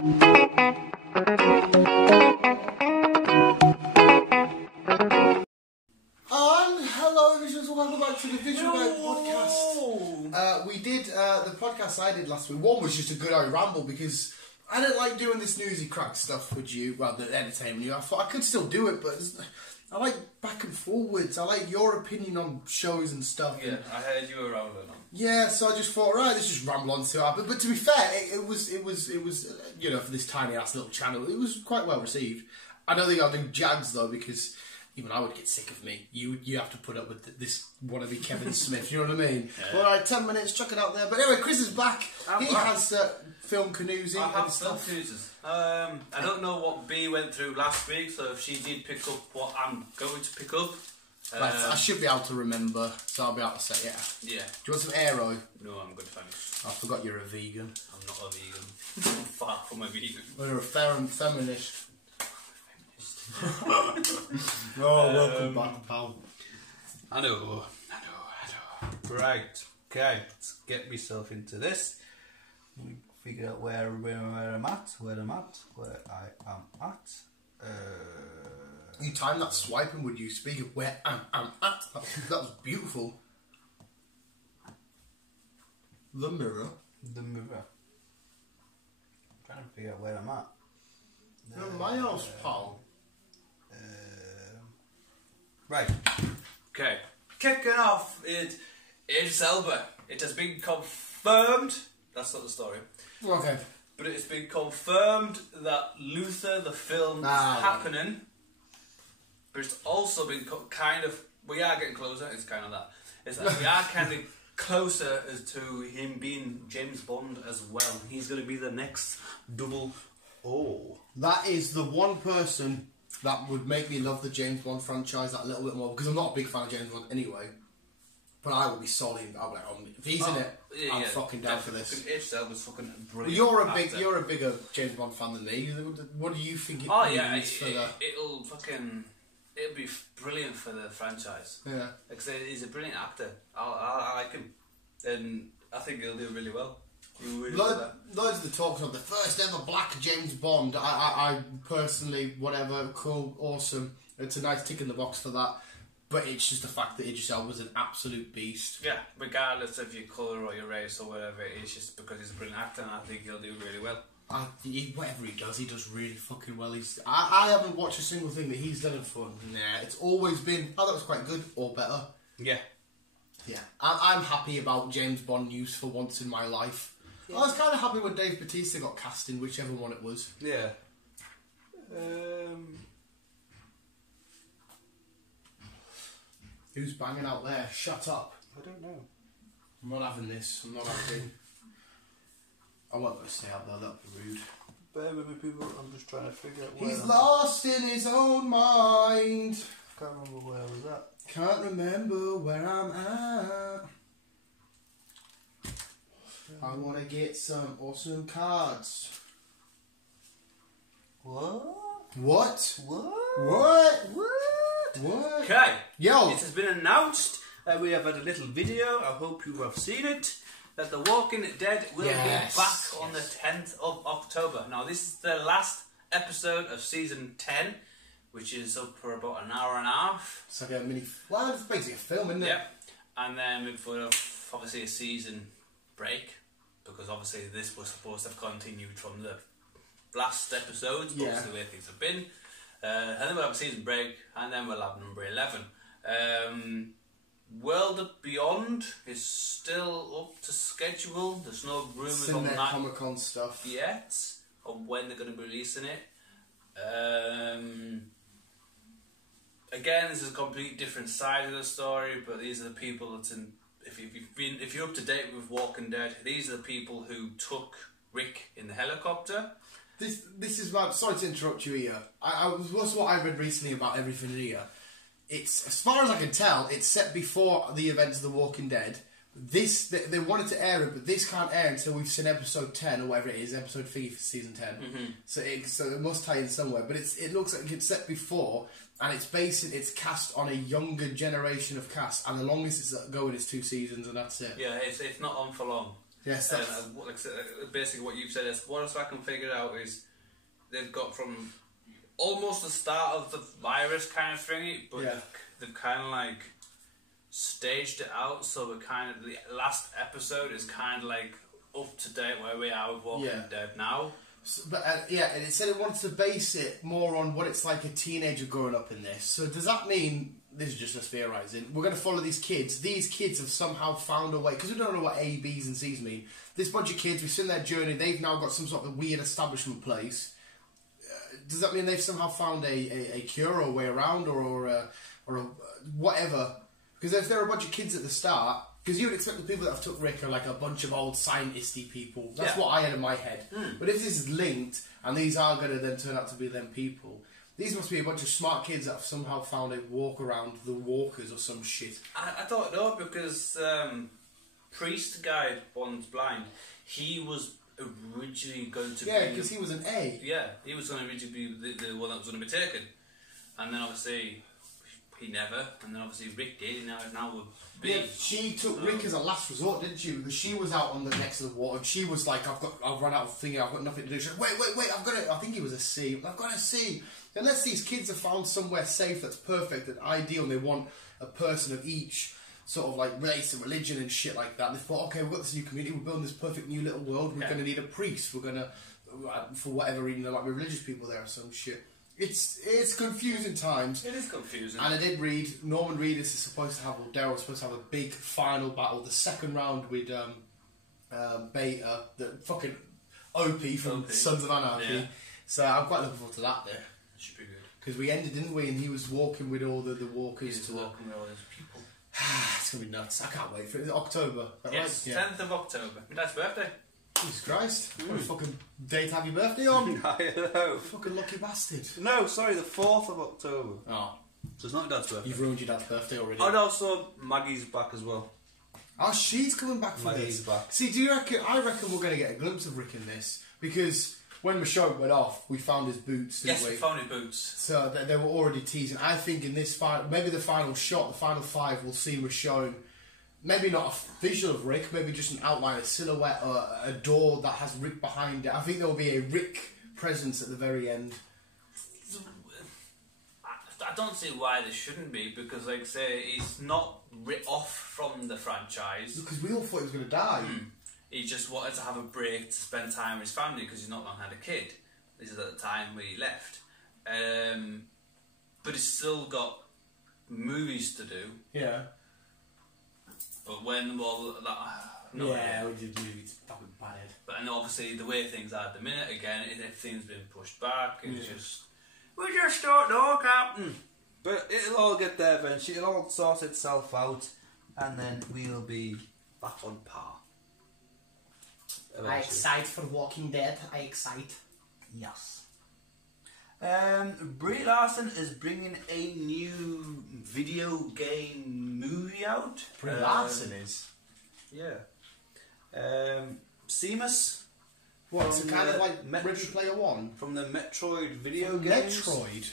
Welcome back to the Visual Guide podcast. We did the podcast I did last week. One was just a good old ramble because I don't like doing this newsy crack stuff with you. Well, the entertainment you. I thought I could still do it, but I like back and forwards. I like your opinion on shows and stuff. Yeah, I heard you were rambling on. Yeah, so I just thought, right, let's just ramble on to it. But to be fair, it was you know, for this tiny ass little channel, it was quite well received. I don't think I'll do Jags though because even I would get sick of me. You have to put up with this wannabe Kevin Smith. You know what I mean? Yeah. All right, 10 minutes, chuck it out there. But anyway, Chris is back. He has film canoes. I have film canoes. I don't know what B went through last week, so if she did pick up what I'm going to pick up. Right, I should be able to remember, so I'll be able to say, yeah. Yeah. Do you want some aero? No, I'm good, thanks. I forgot you're a vegan. I'm not a vegan. I'm far from a vegan. Well, you're a feminist. Welcome back, pal. I know. Right, okay, let's get myself into this. Figure out where I'm at, where I am at. You timed that swiping, would you? Speak of where I'm at. That was beautiful. The mirror. The mirror. I'm trying to figure out where I'm at. You're my house, pal. Right. Okay. Kicking off is Idris Elba. It has been confirmed. That's not the story. Okay. But it's been confirmed that Luther, the film, is happening. But it's also been kind of... We are getting closer. It's kind of that. It's that we are kind of closer as to him being James Bond as well. He's going to be the next 007. That is the one person that would make me love the James Bond franchise that little bit more, because I'm not a big fan of James Bond anyway. But I will be solid. I'll be like, if he's in it, I'm fucking down for this. Idris Elba's fucking brilliant. You're a bigger James Bond fan than me. What do you think it means for the... It'll be brilliant for the franchise. Yeah. Because he's a brilliant actor. I like him. And I think he'll do really well. Loads of the talks of the first ever black James Bond. I personally, whatever, cool, awesome. It's a nice tick in the box for that. But it's just the fact that Idris Elba was an absolute beast. Yeah, regardless of your colour or your race or whatever, it's just because he's a brilliant actor, and I think he'll do really well. Whatever he does really fucking well. I haven't watched a single thing that he's done for. Nah, it's always been, that was quite good, or better. Yeah. Yeah. I'm happy about James Bond news for once in my life. Yeah. I was kind of happy when Dave Bautista got cast in whichever one it was. Yeah. Who's banging out there? Shut up. I don't know. I'm not having this. I'm not having... I won't go stay out there, that'd be rude. Bear with me, people. I'm just trying to figure out where He's lost in his own mind. Can't remember where I was at. Can't remember where I'm at. I want to get some awesome cards. What? What? What? What? What? What? Okay. Yo. It has been announced. We have had a little video. I hope you have seen it. That The Walking Dead will be back on the 10th of October. Now, this is the last episode of season 10, which is up for about an hour and a half. It's like a mini... Well, it's basically a film, isn't it? Yep. And then for obviously a season break, because obviously this was supposed to have continued from the last episodes, but the way things have been. And then we'll have a season break, and then we'll have number 11. World Beyond is still up to schedule. There's no rumours on that Comic-Con stuff yet, on when they're going to be releasing it. Again, this is a complete different side of the story, but these are the people that's in... If you're up to date with Walking Dead, these are the people who took Rick in the helicopter. This is what... Sorry to interrupt you here. What's what I read recently about everything here. It's, as far as I can tell, it's set before the events of The Walking Dead. They wanted to air it, but this can't air until we've seen episode 10 or whatever it is, episode 3 for season 10. Mm-hmm. So it must tie in somewhere. But it looks like it's set before, and it's cast on a younger generation of cast, and the longest it's going is 2 seasons, and that's it. Yeah, it's not on for long. Yes, And that's... like I said, basically what you've said is, what else I can figure out is they've got from almost the start of the virus kind of thingy, but they've kind of like staged it out, so we're kind of, the last episode is kind of like up to date where we are with Walking Dead now. So, but and it said it wants to base it more on what it's like a teenager growing up in this. So does that mean, this is just us theorising, we're going to follow these kids? These kids have somehow found a way, because we don't know what A, B's and C's mean. This bunch of kids, we've seen their journey, they've now got some sort of weird establishment place. Does that mean they've somehow found a cure or a way around or a whatever? Because if there are a bunch of kids at the start, because you would expect the people that have took Rick are like a bunch of old scientisty people. That's what I had in my head. But if this is linked, and these are going to then turn out to be them people, these must be a bunch of smart kids that have somehow found a walk around the walkers or some shit. I don't know, because Priest Guy, one's blind, he was originally going to be... Yeah, because he was an A. Yeah, he was going to originally be the one that was going to be taken. And then obviously... he never, and then obviously Rick did, and now we're B. Yeah, she took Rick as a last resort, didn't she? Because she was out on the next to the water, and she was like, I've run out of thinking, I've got nothing to do. She said, wait, I've got it. I think it was a C. I've got a C. Unless these kids have found somewhere safe that's perfect and ideal, and they want a person of each sort of like race and religion and shit like that, and they thought, okay, we've got this new community, we're building this perfect new little world, we're going to need a priest, we're going to, for whatever reason, there might be religious people there or some shit. It's confusing times. It is confusing. And I did read, Norman Reedus is supposed to have, or Daryl's supposed to have a big final battle, the second round with Beta, the fucking OP from Sons of Anarchy. Yeah. So I'm quite looking forward to that there. Should be good. Because we ended, didn't we, and he was walking with all the walkers. He was walking with all those people. It's going to be nuts. I can't wait for it. October. Yes, right? 10th of October. My dad's birthday. Jesus Christ. What a fucking day to have your birthday on. I know. Fucking lucky bastard. No, sorry, the 4th of October. Oh. So it's not your dad's birthday. You've ruined your dad's birthday already. And also, Maggie's back as well. Oh, she's coming back for Maggie's this. back. See, do you reckon... I reckon we're going to get a glimpse of Rick in this. Because when Michonne went off, we found his boots, didn't we? Yes, we found his boots. So they were already teasing. I think in this final... Maybe the final shot, the final 5, we'll see Michonne... Maybe not a visual of Rick, maybe just an outline, a silhouette, or a door that has Rick behind it. I think there will be a Rick presence at the very end. I don't see why there shouldn't be, because, like I say, he's not off from the franchise. Because we all thought he was going to die. He just wanted to have a break to spend time with his family, because he's not long had a kid. This is at the time when he left. But he's still got movies to do. Yeah. But when, well, that... yeah, we did movies. That was bad. But and obviously, the way things are at the minute, again, everything's been pushed back. It's just... We just don't know, Captain. But it'll all get there eventually. It'll all sort itself out. And then we'll be back on par. Eventually. I excite for Walking Dead. I excite. Yes. Brie Larson is bringing a new video game movie out. Brie Larson is? Yeah. Seamus. What, so kind of like Ready Player One? From the Metroid video games. Metroid?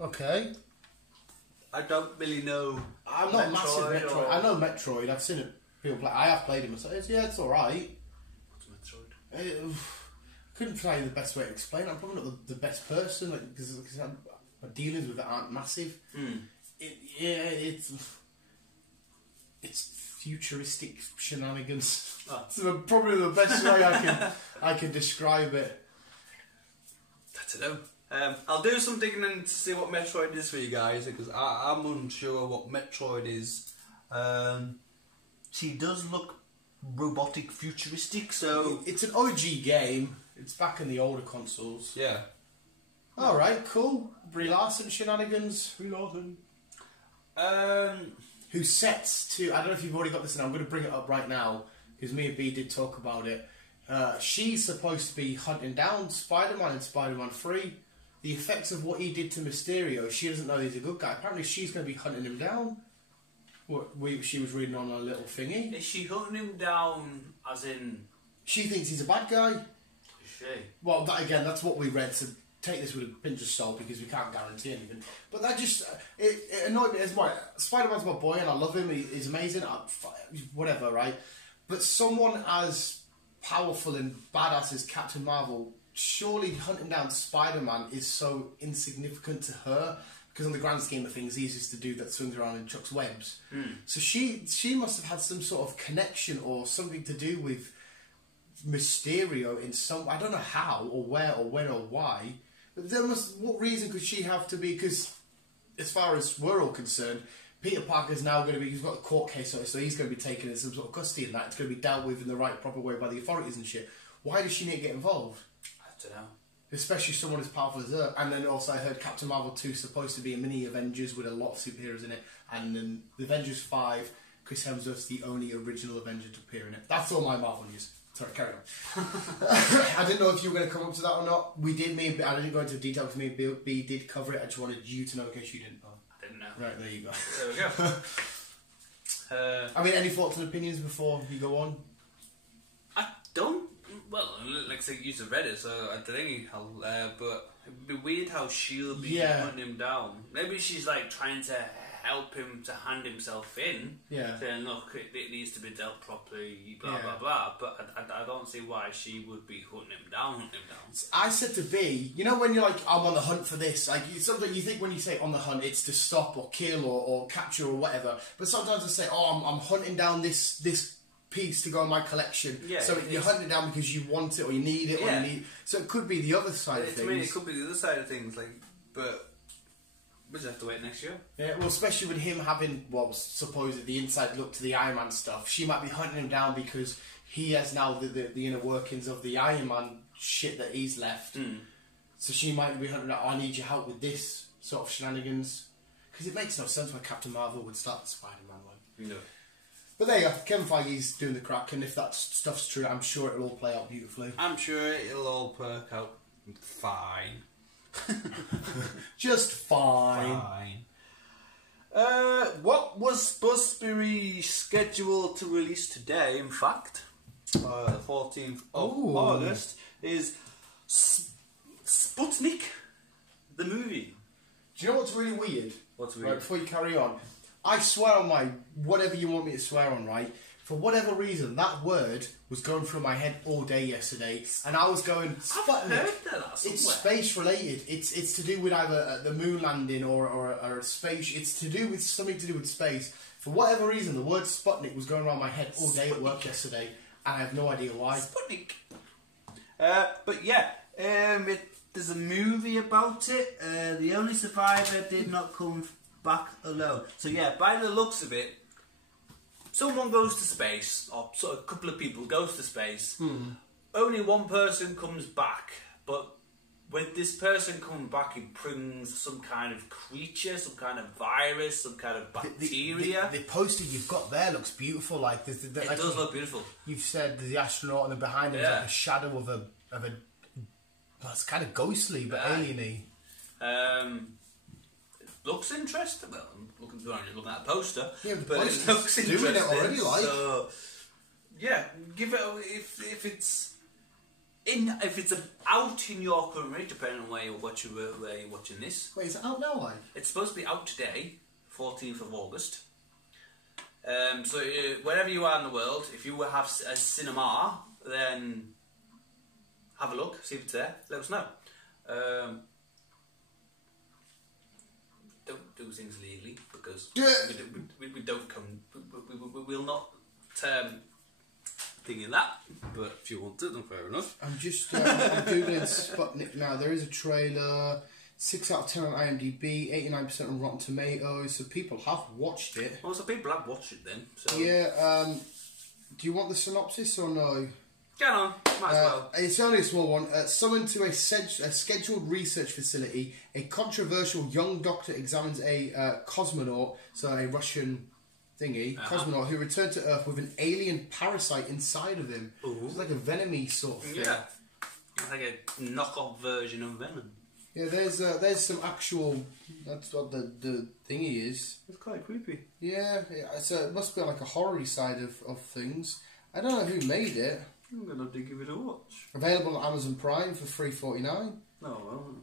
Okay. I don't really know. I'm not a massive Metroid. I know Metroid. I've seen it. People play. I have played it myself. Yeah, it's alright. What's Metroid? Couldn't tell you the best way to explain it. I'm probably not the best person, because my dealings with it aren't massive. It's futuristic shenanigans. That's probably the best way I can describe it. I don't know. I'll do some digging in to see what Metroid is for you guys, because I'm unsure what Metroid is. She does look robotic, futuristic, so... It's an OG game. It's back in the older consoles. Yeah. Alright, cool. Brie Larson shenanigans. Brie Larson. Who sets to... I don't know if you've already got this, and I'm going to bring it up right now, because me and B did talk about it. She's supposed to be hunting down Spider-Man in Spider-Man 3. The effects of what he did to Mysterio, she doesn't know he's a good guy. Apparently she's going to be hunting him down. She was reading on a little thingy. Is she hunting him down as in... She thinks he's a bad guy. Is she? Well, that's what we read, so take this with a pinch of salt because we can't guarantee anything. But that just... It annoyed me. Spider-Man's my boy and I love him. He's amazing. Whatever, right? But someone as powerful and badass as Captain Marvel, surely hunting down Spider-Man is so insignificant to her, because on the grand scheme of things, he's just a dude that swings around and chucks webs. So she must have had some sort of connection or something to do with Mysterio in some... I don't know how or where or when or why, but what reason could she have to be? Because as far as we're all concerned, Peter Parker's now going to be... He's got a court case on it, so he's going to be taken in some sort of custody and that. It's going to be dealt with in the right, proper way by the authorities and shit. Why does she need to get involved? I don't know. Especially someone as powerful as her. And then also I heard Captain Marvel 2 is supposed to be a mini Avengers with a lot of superheroes in it. And then the Avengers 5, Chris Hemsworth's the only original Avenger to appear in it. That's all my Marvel news. Sorry, carry on. I didn't know if you were going to come up to that or not. I didn't go into detail because me and B did cover it. I just wanted you to know in case you didn't know. Didn't know. Right, there you go. There we go. I mean, any thoughts and opinions before you go on? I don't. Well, like I say, you have read it, so I don't think but it'd be weird how she'll be hunting him down. Maybe she's like trying to help him to hand himself in. Yeah. Saying, look, it needs to be dealt properly, blah blah blah. But I don't see why she would be hunting him down. I said to B, you know when you're like, I'm on the hunt for this, like something you think when you say on the hunt, it's to stop or kill or capture or whatever. But sometimes I say, I'm hunting down this piece to go in my collection. Yeah, so you're hunting it down because you want it or you need it or you need. So it could be the other side of things. I mean, it could be the other side of things, but we'll just have to wait next year. Yeah, well, especially with him having what was supposed the inside look to the Iron Man stuff, she might be hunting him down because he has now the inner workings of the Iron Man shit that he's left. So she might be hunting down, I need your help with this sort of shenanigans. Because it makes no sense why Captain Marvel would start the Spider-Man one. No. But there you go, Kevin Feige's doing the crack, and if that stuff's true, I'm sure it'll all play out beautifully. I'm sure it'll all perk out fine. Just fine. What was supposed to be scheduled to release today, in fact, the 14th of August, is Sputnik, the movie. Do you know what's really weird? What's weird? Right, before you carry on, I swear on my whatever you want me to swear on, right? For whatever reason, that word was going through my head all day yesterday, and I was going, Sputnik. I've heard that somewhere. It's space related. It's to do with either the moon landing or a space. It's to do with something to do with space. For whatever reason, the word Sputnik was going around my head all day at work yesterday, and I have no idea why. Sputnik. But yeah, there's a movie about it. The only survivor did not come back alone. So yeah, by the looks of it, someone goes to space, or sort of a couple of people goes to space. Only one person comes back, but when this person comes back, it brings some kind of creature, some kind of virus, some kind of bacteria. The poster you've got there looks beautiful. Like it does look beautiful. You've said the astronaut and the behind him is like a shadow of a. Well, it's kind of ghostly but alien-y. Looks interesting. Well, I'm looking at a poster. Yeah, but it looks interesting. Doing it already, like. So, yeah, give it if it's out in your country, depending on where you're watching this. Wait, is it out now? Like? It's supposed to be out today, 14th of August. So wherever you are in the world, if you have a cinema, then have a look, see if it's there. Let us know. Don't do things legally because we don't come. We will not thinking that. But if you want it, then fair enough. I'm just I'm googling Sputnik now. There is a trailer. 6 out of 10 on IMDb, 89% on Rotten Tomatoes. So people have watched it. Well, so people have watched it then. So. Yeah. Do you want the synopsis or no? Get on, might as well. It's only a small one. Summoned to a scheduled research facility, a controversial young doctor examines a cosmonaut, so a Russian thingy, cosmonaut, who returned to Earth with an alien parasite inside of him. It's like a Venom-y sort of thing. Yeah, it's like a knockoff version of Venom. Yeah, there's some actual. That's what the thingy is. It's quite creepy. Yeah, so it must be like a horror side of things. I don't know who made it. I'm gonna have to give it a watch. Available on Amazon Prime for $3.49. Oh well,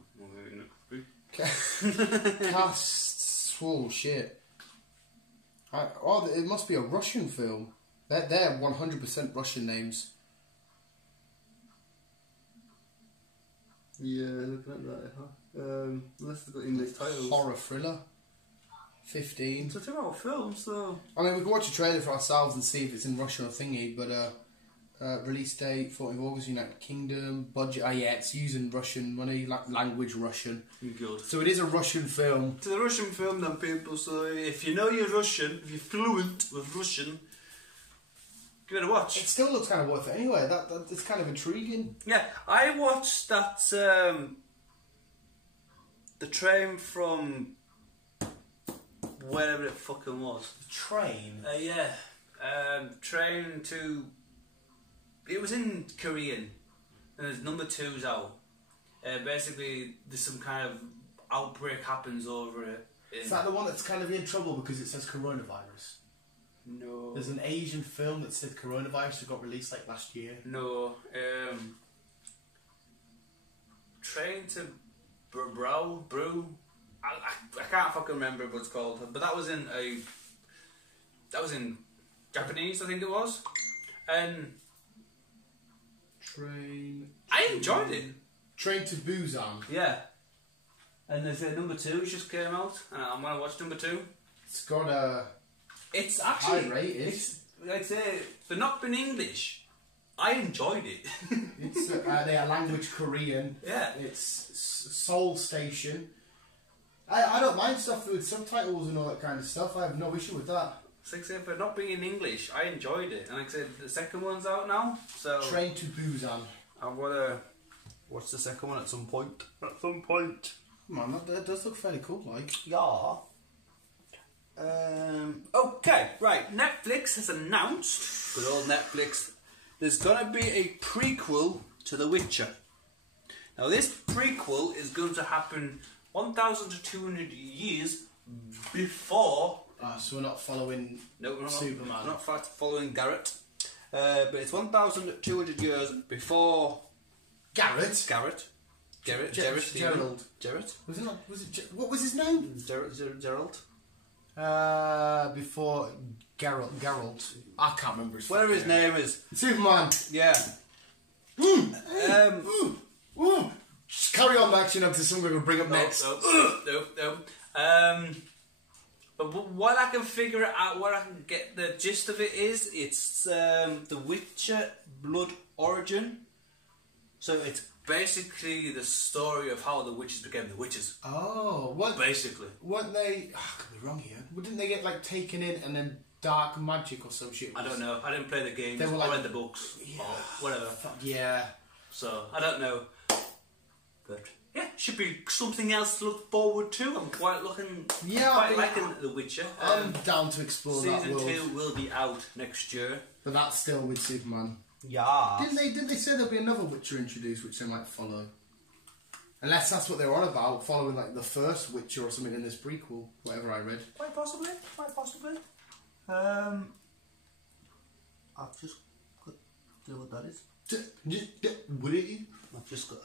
Casts. Oh shit. It must be a Russian film. They're 100% Russian names. Yeah, looking at that, unless they've got English titles. Horror thriller. 15. It's a 2-hour film, so... I mean, we can watch a trailer for ourselves and see if it's in Russian or thingy, but release date, 14th of August, United Kingdom, budget, yeah, it's using Russian money, language Russian. Good. So it is a Russian film. It's a Russian film then, people, so if you know you're Russian, if you're fluent with Russian, give it a watch. It still looks kind of worth it anyway, it's kind of intriguing. Yeah, I watched that, the train from... wherever it fucking was. The train? Yeah. Train to... It was in Korean. And there's number 2's out. Basically, there's some kind of outbreak happens over it. Is that the one that's kind of in trouble because it says coronavirus? No. There's an Asian film that said coronavirus that got released like last year. No. Train to Brew. I can't fucking remember what it's called, but that was in Japanese, I think it was, and I enjoyed it. Train to Busan. Yeah, and there's number 2 just came out, and I'm gonna watch number 2. It's got a. It's actually high rated. It's like I say, for not being English, I enjoyed it. It's their language Korean. Yeah, it's Seoul Station. I don't mind stuff with subtitles and all that kind of stuff. I have no issue with that. So like I said, for not being in English, I enjoyed it. And like I said, the second one's out now. So Train to Busan. I'm gonna watch the second one at some point. Man, that does look fairly cool, like. Yeah. Okay, right. Netflix has announced, good old Netflix, there's gonna be a prequel to The Witcher. Now this prequel is going to happen 1,200 years before... so we're not following Superman. We're not following Garrett. But it's 1,200 years before... Geralt. Gerald. Was it not? What was his name? Gerald. Before Geralt. I can't remember his Whatever his name is. Superman. Yeah. Just carry on action up to something we'll bring up next. No. But what I can figure out, what I can get the gist of it is, it's The Witcher Blood Origin. So it's basically the story of how the witches became the witches. Oh, what? Basically. Weren't they... I could be wrong here. Didn't they get like taken in and then dark magic or some shit? I don't know. I didn't play the games. They were I like, read the books. Yeah. Or whatever. Yeah. So, I don't know. But, yeah, should be something else to look forward to. I'm quite liking... Yeah, quite liking The Witcher. I'm down to explore that world. Season 2 will be out next year. But that's still with Superman. Yeah. Didn't they say there'll be another Witcher introduced which they might follow? Unless that's what they were on about, following like the first Witcher or something in this prequel, whatever I read. Quite possibly. I've just got to know what that is. Would it? I've just got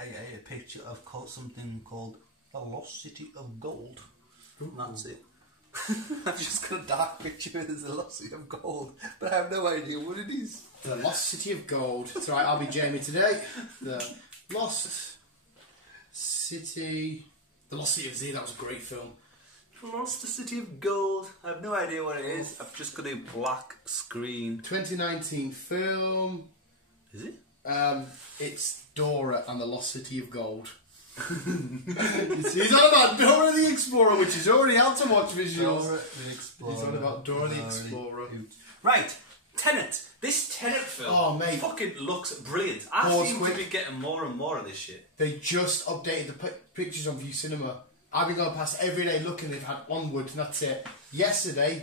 a picture of something called the Lost City of Gold. And that's it. I've just got a dark picture of the Lost City of Gold, but I have no idea what it is. The Lost City of Gold. It's alright, I'll be Jamie today. The Lost City of Z, that was a great film. Lost City of Gold. I have no idea what it is. I've just got a black screen. 2019 film. Is it? It's Dora and the Lost City of Gold. He's on about Dora the Explorer, which is already out to watch visuals. Dora the Explorer. He's on about Dora the Explorer. Right, Tenet. This Tenet film fucking looks brilliant. I seem to be getting more and more of this shit. They just updated the pictures on View Cinema. I've been going past every day looking, they've had Onward, and that's it. Yesterday,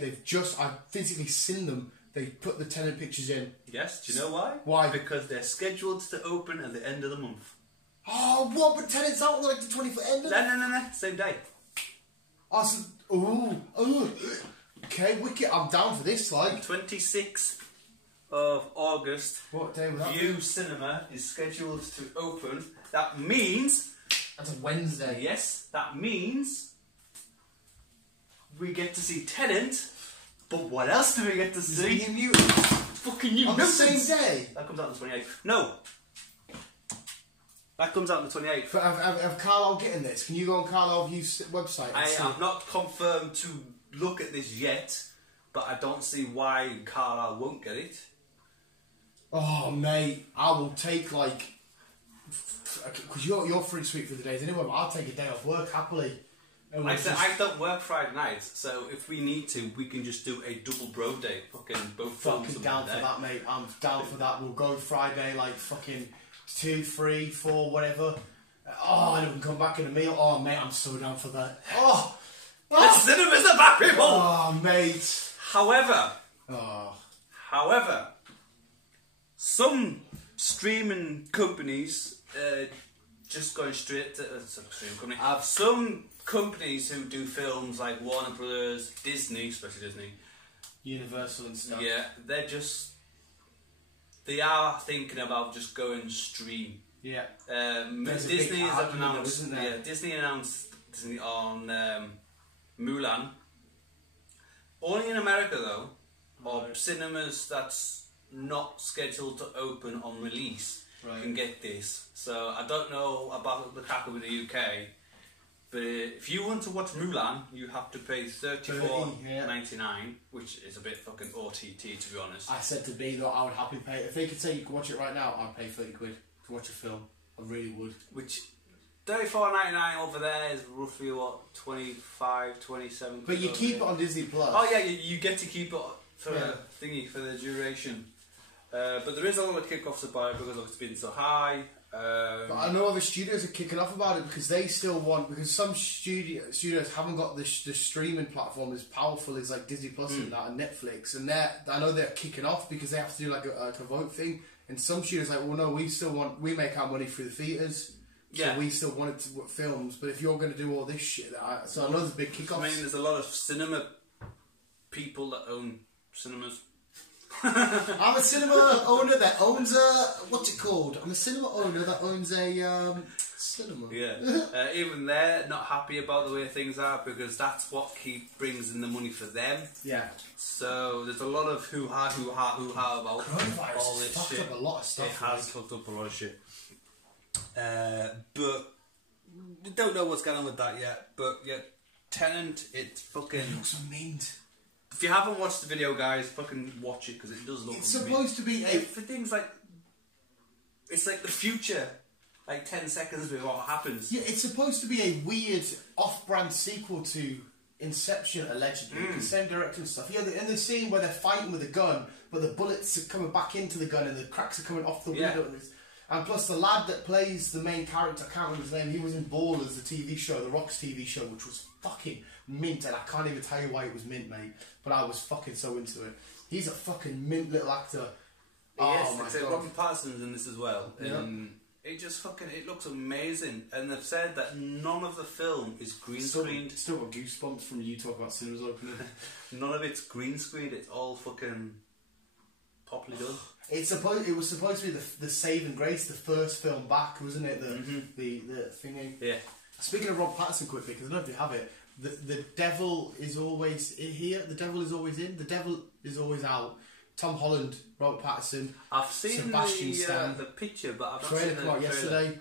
I've physically seen them. They put the Tenet pictures in. Yes, do you know why? Why? Because they're scheduled to open at the end of the month. Oh, what? But Tenet's out on like the 24th end of No. Same day. Oh, so, okay, wicked. I'm down for this, like. 26th of August. What day was that? View Cinema is scheduled to open. That means... That's a Wednesday. Yes, that means... we get to see Tenet But what else do we get to see? New Mutants Fucking New on the Mutants. same day. That comes out on the 28th. No. That comes out on the 28th. But have Carlisle getting this? Can you go on Carlisle View's website? And I see? have not confirmed to look at this yet, but I don't see why Carlisle won't get it. Oh, mate, I will take like. Because you're free sweet for the days anyway, but I'll take a day off work happily. And we'll I don't work Friday nights, so if we need to, we can just do a double bro day. Fucking both films. fucking down for that, mate. I'm down for that. We'll go Friday, like fucking 2, 3, 4, whatever. Oh, and we can come back in a meal. Oh, mate, I'm so down for that. Oh, The cinemas are back, people. oh, mate. However, Oh, some streaming companies, just going straight to streaming company, have some companies who do films like Warner Brothers, Disney, especially Disney. Universal and stuff. Yeah, they are thinking about just going stream. Yeah. Disney a big has argument, announced. isn't there? Yeah, Disney announced on Mulan. Only in America though, or Right. cinemas that's not scheduled to open on release Right. can get this. So I don't know about the crack with the UK, but if you want to watch Mulan, you have to pay $34.99, which is a bit fucking OTT to be honest. I said to B that I would happily pay. If they could say you could watch it right now, I'd pay 30 quid to watch a film. I really would. Which $34.99 over there is roughly what 25, 27. But you quid keep it over on Disney Plus. there. Oh yeah, you get to keep it for Yeah. for the duration. But there is a lot of kickoffs about it because it's been so high. But I know other studios are kicking off about it because they still want, because some studios haven't got the streaming platform as powerful as like Disney Plus and that and Netflix, and I know they're kicking off because they have to do like a vote thing. And some studios are like, well, no, we make our money through the theatres, so we still want it to films. But if you're going to do all this shit, so I know there's big kickoffs. I mean, there's a lot of cinema people that own cinemas. I'm a cinema owner that owns a what's it called? I'm a cinema owner that owns a cinema. Yeah, even they're not happy about the way things are because that's what brings in the money for them. Yeah. So there's a lot of hoo-ha about Coronavirus all has this fucked shit. up a lot of stuff. It has fucked up a lot of shit. But we don't know what's going on with that yet. But yeah, Tenant, it's fucking. It looks mint. If you haven't watched the video, guys, fucking watch it because it does look. It's supposed to be for things like it's like the future, like 10 seconds before what happens. Yeah, it's supposed to be a weird off-brand sequel to Inception, allegedly. The same director and stuff. Yeah, in the scene where they're fighting with a gun, but the bullets are coming back into the gun and the cracks are coming off the window. And plus, the lad that plays the main character, I can't remember his name, he was in Ballers, the TV show, the Rock's TV show, which was fucking mint, and I can't even tell you why it was mint, mate. But I was fucking so into it. He's a fucking mint little actor. Yes, my except God. Robin Pattinson's in this as well. Yeah. And it just fucking, it looks amazing. And they've said that none of the film is green screened. Still got goosebumps from you talking about cinemas opening. None of it's green screened. It's all fucking properly done. It was supposed to be the saving grace, the first film back, wasn't it? The thingy. Yeah. Speaking of Rob Pattinson, quickly, because I don't know if you have it. The devil is always here. The devil is always in. The devil is always out. Tom Holland, Robert Pattinson. I've seen Sebastian Stan. the picture, but I've not Trailer seen the came out trailer. yesterday.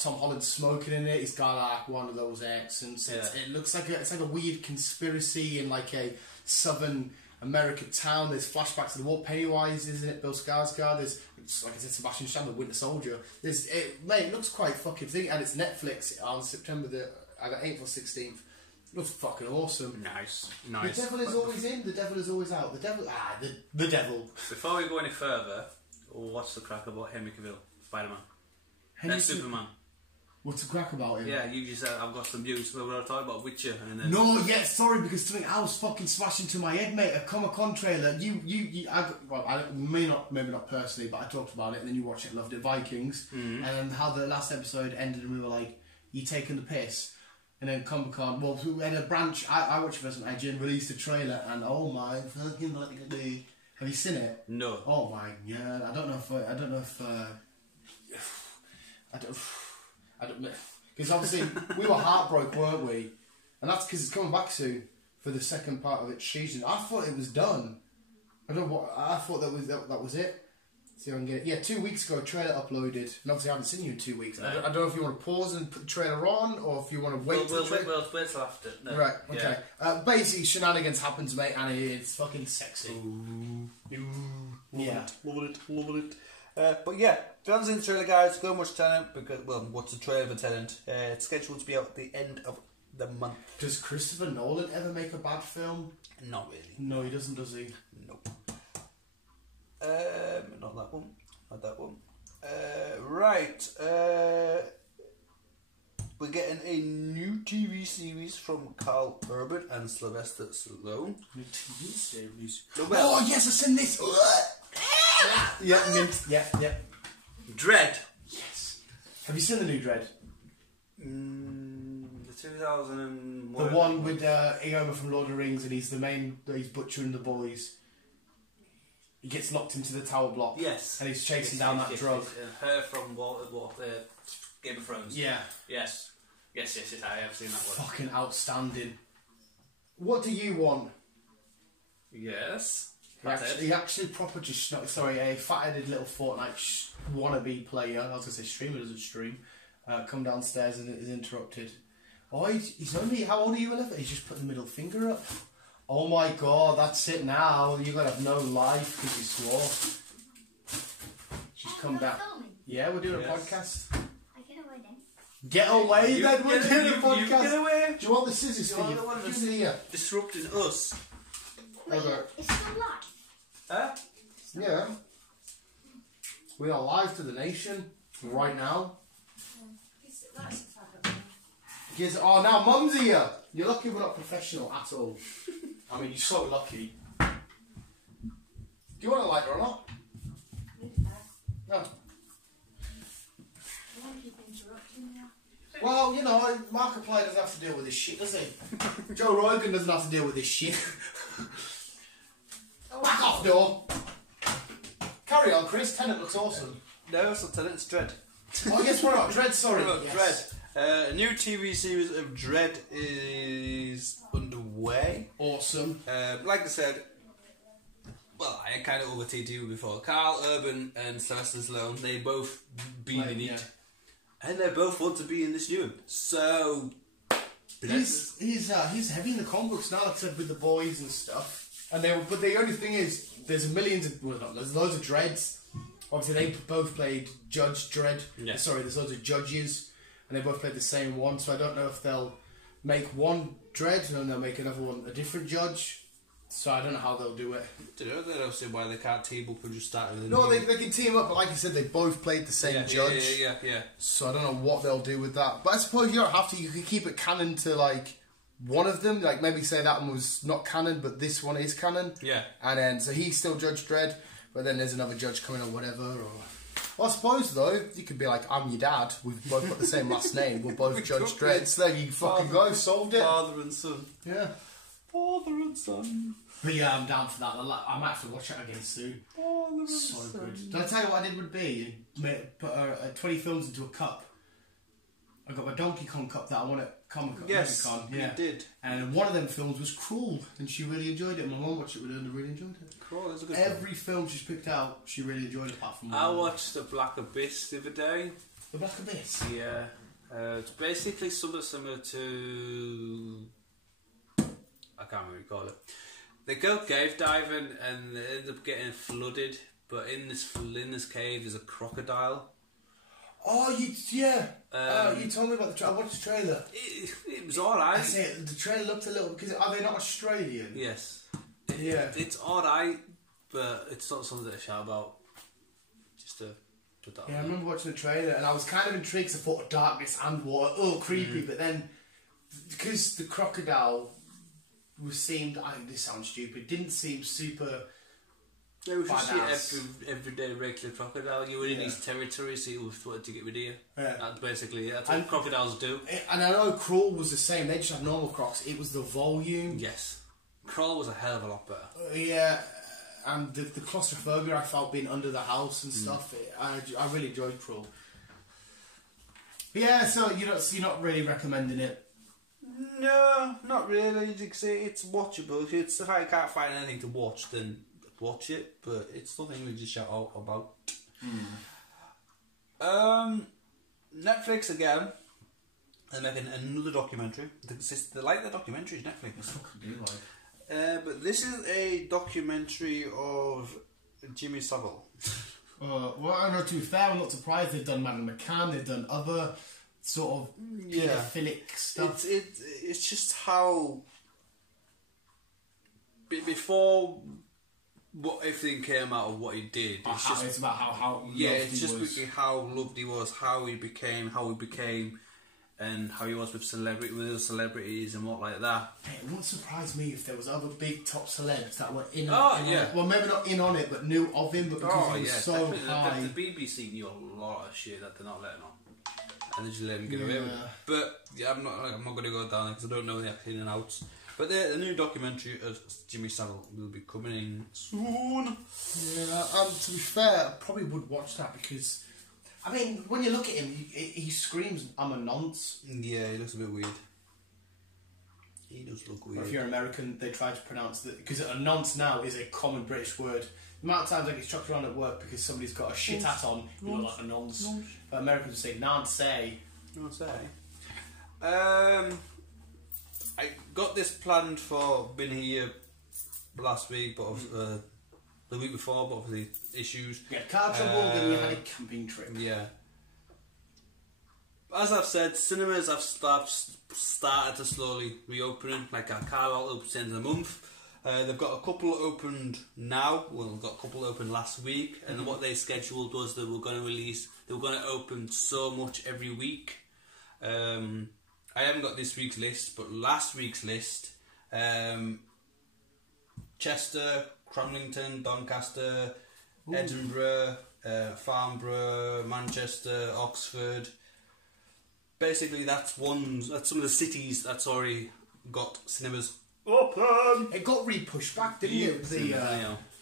Tom Holland's smoking in it. He's got like one of those accents. Yeah. It looks like it's like a weird conspiracy in like a southern American town. There's flashbacks to the war. Pennywise, isn't it? Bill Skarsgård. There's, like I said, Sebastian Stan, the Winter Soldier. Mate, it looks quite fucking thing, and it's Netflix on September the 8th or 16th. It looks fucking awesome. Nice. The devil is always in. The devil is always out. The devil. The devil. Before we go any further, what's the crack about Henry Cavill, Spider-Man? Superman. What's the crack about him? Yeah, you just said I've got some news. We're going to talk about Witcher, and then No, yeah, sorry, because something else fucking smashed into my head, mate. A Comic-Con trailer. Maybe not personally, but I talked about it, and then you watched it, loved it, Vikings, and then how the last episode ended, and we were like, "You taking the piss?" And then Comic-Con, well, we had a branch. I watched it first, and IGN released a trailer, and oh my fucking god, have you seen it? No. Oh my, yeah. I don't know because obviously we were heartbroken, weren't we? And that's because it's coming back soon. for the second part of its season. I thought it was done. I don't know what I thought that was it. See if I can get it. Yeah, 2 weeks ago, trailer uploaded, and obviously I haven't seen you in 2 weeks. No. I don't know if you want to pause and put the trailer on, or if you want to wait. We'll wait till after. No. Right. Okay. Basically, shenanigans happens, mate, and it's fucking sexy. Yeah. Loving it. But yeah, if you haven't seen the trailer, guys, go and watch Tenant. Because, well, what's the trailer for Tenant? It's scheduled to be out at the end of the month. Does Christopher Nolan ever make a bad film? Not really. No, he doesn't, does he? Nope. Not that one. Not that one. Right. We're getting a new TV series from Carl Urban and Sylvester Stallone. New TV series. Well, Oh yes, I've seen this. Yeah, mint. Yeah. Dread. Yes. Have you seen the new Dread? The 2000 The one with Eomer from Lord of the Rings, and he's butchering the boys. He gets locked into the tower block. Yes. And he's chasing down that drug. Her from Game of Thrones. Yeah. Yes, I have seen that one. Fucking outstanding. What do you want? Yes. He actually proper just a fat-headed little Fortnite wannabe player. I was gonna say streamer, doesn't stream. Come downstairs and is interrupted. Oh, he's only, how old are you, 11? He's just put the middle finger up. Oh my god, that's it now. You're gonna have no life because you swore. She's come back. Yeah, we're doing a podcast. I get away then. Get away then, we're doing a podcast. Get away. Do you want the scissors for You you? want the one Give me here. Disrupting us. Wait, Okay. it's still live. Huh? Yeah. We are live to the nation right now. Yes, oh, now Mum's here. You're lucky we're not professional at all. I mean, you're so lucky. Do you want a lighter or not? No. Well, you know, Markiplier doesn't have to deal with this shit, does he? Joe Rogan doesn't have to deal with this shit. Back off, door. Carry on, Chris. Tenet looks awesome. no, it's not Tenant, it's Dread. Oh, I guess we're not. Dread, sorry. We're not Yes. Dread. A new TV series of Dread is underway. Awesome. Like I said, well, I kind of overtaken you before. Carl Urban and Sylvester Stallone, they both been in it, Yeah. and they both want to be in this new. So He's heavy in the comic books now, like I said, with the boys and stuff. And but the only thing is, there's there's loads of Dreads. Obviously, they both played Judge Dredd. Yeah. Sorry, there's loads of judges, and they both played the same one. So I don't know if they'll make one Dredd and then they'll make another one a different judge. So I don't know how they'll do it. I don't see why they can't team up and just start with a No, new. they can team up, but like I said, they both played the same judge. Yeah. So I don't know what they'll do with that. But I suppose you don't have to. You can keep it canon to like one of them. Like maybe say that one was not canon, but this one is canon. Yeah. And then so he's still Judge Dredd, but then there's another judge coming or whatever. Or well, I suppose though you could be like, I'm your dad. We've both got the same last name. We're both Judge Dredd. So there you fucking go. Solved it. Father and son. Yeah. Father and son. But yeah, I'm down for that. I might have to watch it again soon. Father and So son. good. Did I tell you what I did with B? Put 20 films into a cup. I got my Donkey Kong cup that I won at Comic Con. Yes, Comic-Con, you yeah. did. And one of them films was Cruel, and she really enjoyed it. My mum watched it with her and really enjoyed it. Cool, that's a good film. Every film she's picked out, she really enjoyed, apart from I one. watched The Black Abyss the other day. The Black Abyss. Yeah. It's basically something similar to... I can't really call it. They go cave diving and they end up getting flooded, but in this cave there's a crocodile. Oh, you told me about the trailer. I watched the trailer. It was alright. I say the trailer looked a little, because are they not Australian? Yes. Yeah. It's alright, but it's not something to shout about. Just to put that Yeah, I on. remember watching the trailer and I was kind of intrigued because I thought of darkness and water. Oh, creepy. But then, because the crocodile seemed, I think this sounds stupid, didn't seem super... It was just badass. your everyday regular crocodile. You were in his territory, so you wanted to get rid of you. Yeah. That's basically it. That's what crocodiles do. And I know Crawl was the same. They just had normal crocs. It was the volume. Yes. Crawl was a hell of a lot better. Yeah. And the claustrophobia I felt being under the house and stuff. I really enjoyed Crawl. But yeah, so you're not really recommending it. No, not really. You can say it's watchable. If I can't find anything to watch, then watch it. But it's nothing to just shout out about. Netflix again. They're making another documentary. They like the documentaries, Netflix. But this is a documentary of Jimmy Savile. Well, I know, to be fair, I'm not surprised. They've done Madeleine McCann, they've done other sort of paedophilic stuff. It's just how before what everything came out of what he did. It's about how it's just how loved he was, how he became, and how he was with other celebrities and what like that. Hey, it wouldn't surprise me if there was other big top celebs that were in Oh, on yeah. it. Well, maybe not in on it, but knew of him, but because he was so definitely. high. The BBC knew a lot of shit that they're not letting on. And they just let him get away with it. But yeah, I'm not going to go down there because I don't know the in and outs. But the new documentary of Jimmy Savile will be coming soon. Yeah, to be fair, I probably would watch that because, I mean, when you look at him, he screams, "I'm a nonce." Yeah, he looks a bit weird. He does look Or weird. if you're American, they try to pronounce that, because a nonce now is a common British word. The amount of times I get chucked around at work because somebody's got a shit hat on, you look like a nonce. But Americans say nonce. Nonce. I got this planned for being here last week, but the week before, but obviously issues. You had car trouble, then you had a camping trip. Yeah. As I've said, cinemas have started to slowly reopen. Like our Carlisle opens end of the month. They've got a couple opened now. Well, they've got a couple opened last week, and what they scheduled was they were going to open so much every week. I haven't got this week's list, but last week's list, Chester, Cramlington, Doncaster, Edinburgh, Farnborough, Manchester, Oxford. Basically, that's some of the cities that's already got cinemas open. It got re-pushed back, didn't it?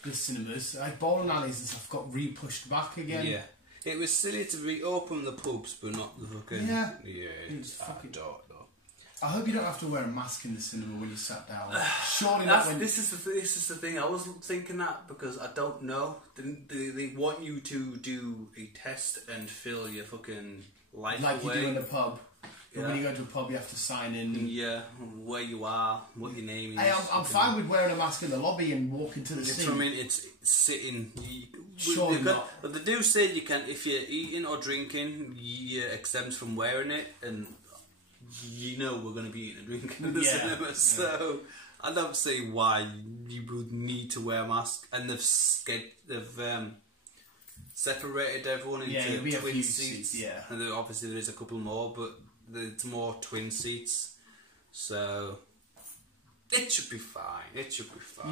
The cinemas, like bowling alleys and stuff, got re-pushed back again. Yeah. It was silly to reopen the pubs, but not the fucking... Yeah. It's fucking dark, though. I hope you don't have to wear a mask in the cinema when you sat down. Surely not when... This is the thing. I was thinking that because I don't know. They want you to do a test and fill your fucking life like away. you do in a pub. Yeah. When you go to a pub, you have to sign in. Yeah, where you are, what your name is. Hey, I'm fine with wearing a mask in the lobby and walking to the It's seat. from it's sitting. Surely not. But they do say you can, if you're eating or drinking, you're exempt from wearing it, and you know we're going to be eating and drinking in the cinema. So I don't see why you would need to wear a mask. And they've separated everyone into twin seats. Yeah, and obviously there is a couple more, but it's more twin seats. So it should be fine.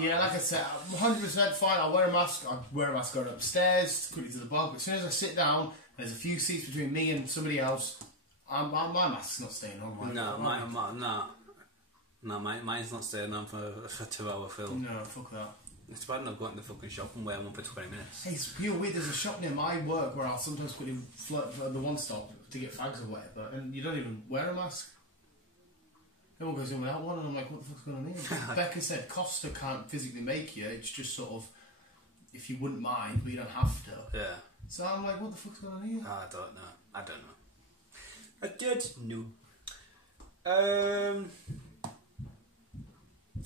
Yeah, like I said, I'm 100% fine. I'll wear a mask. I wear a mask going upstairs, quickly to the bar. But as soon as I sit down, and there's a few seats between me and somebody else, my mask's not staying on. Mine's not staying on for a 2-hour film. No, fuck that. It's bad enough going to the fucking shop and wear one for 20 minutes. Hey, it's real weird. There's a shop near my work where I'll sometimes quickly flirt for the one stop to get fags or whatever, and you don't even wear a mask. Everyone goes in without one, and I'm like, what the fuck's going on here? Becca said Costa can't physically make you. It's just sort of, if you wouldn't mind, but you don't have to. Yeah. So I'm like, what the fuck's going on here? I don't know.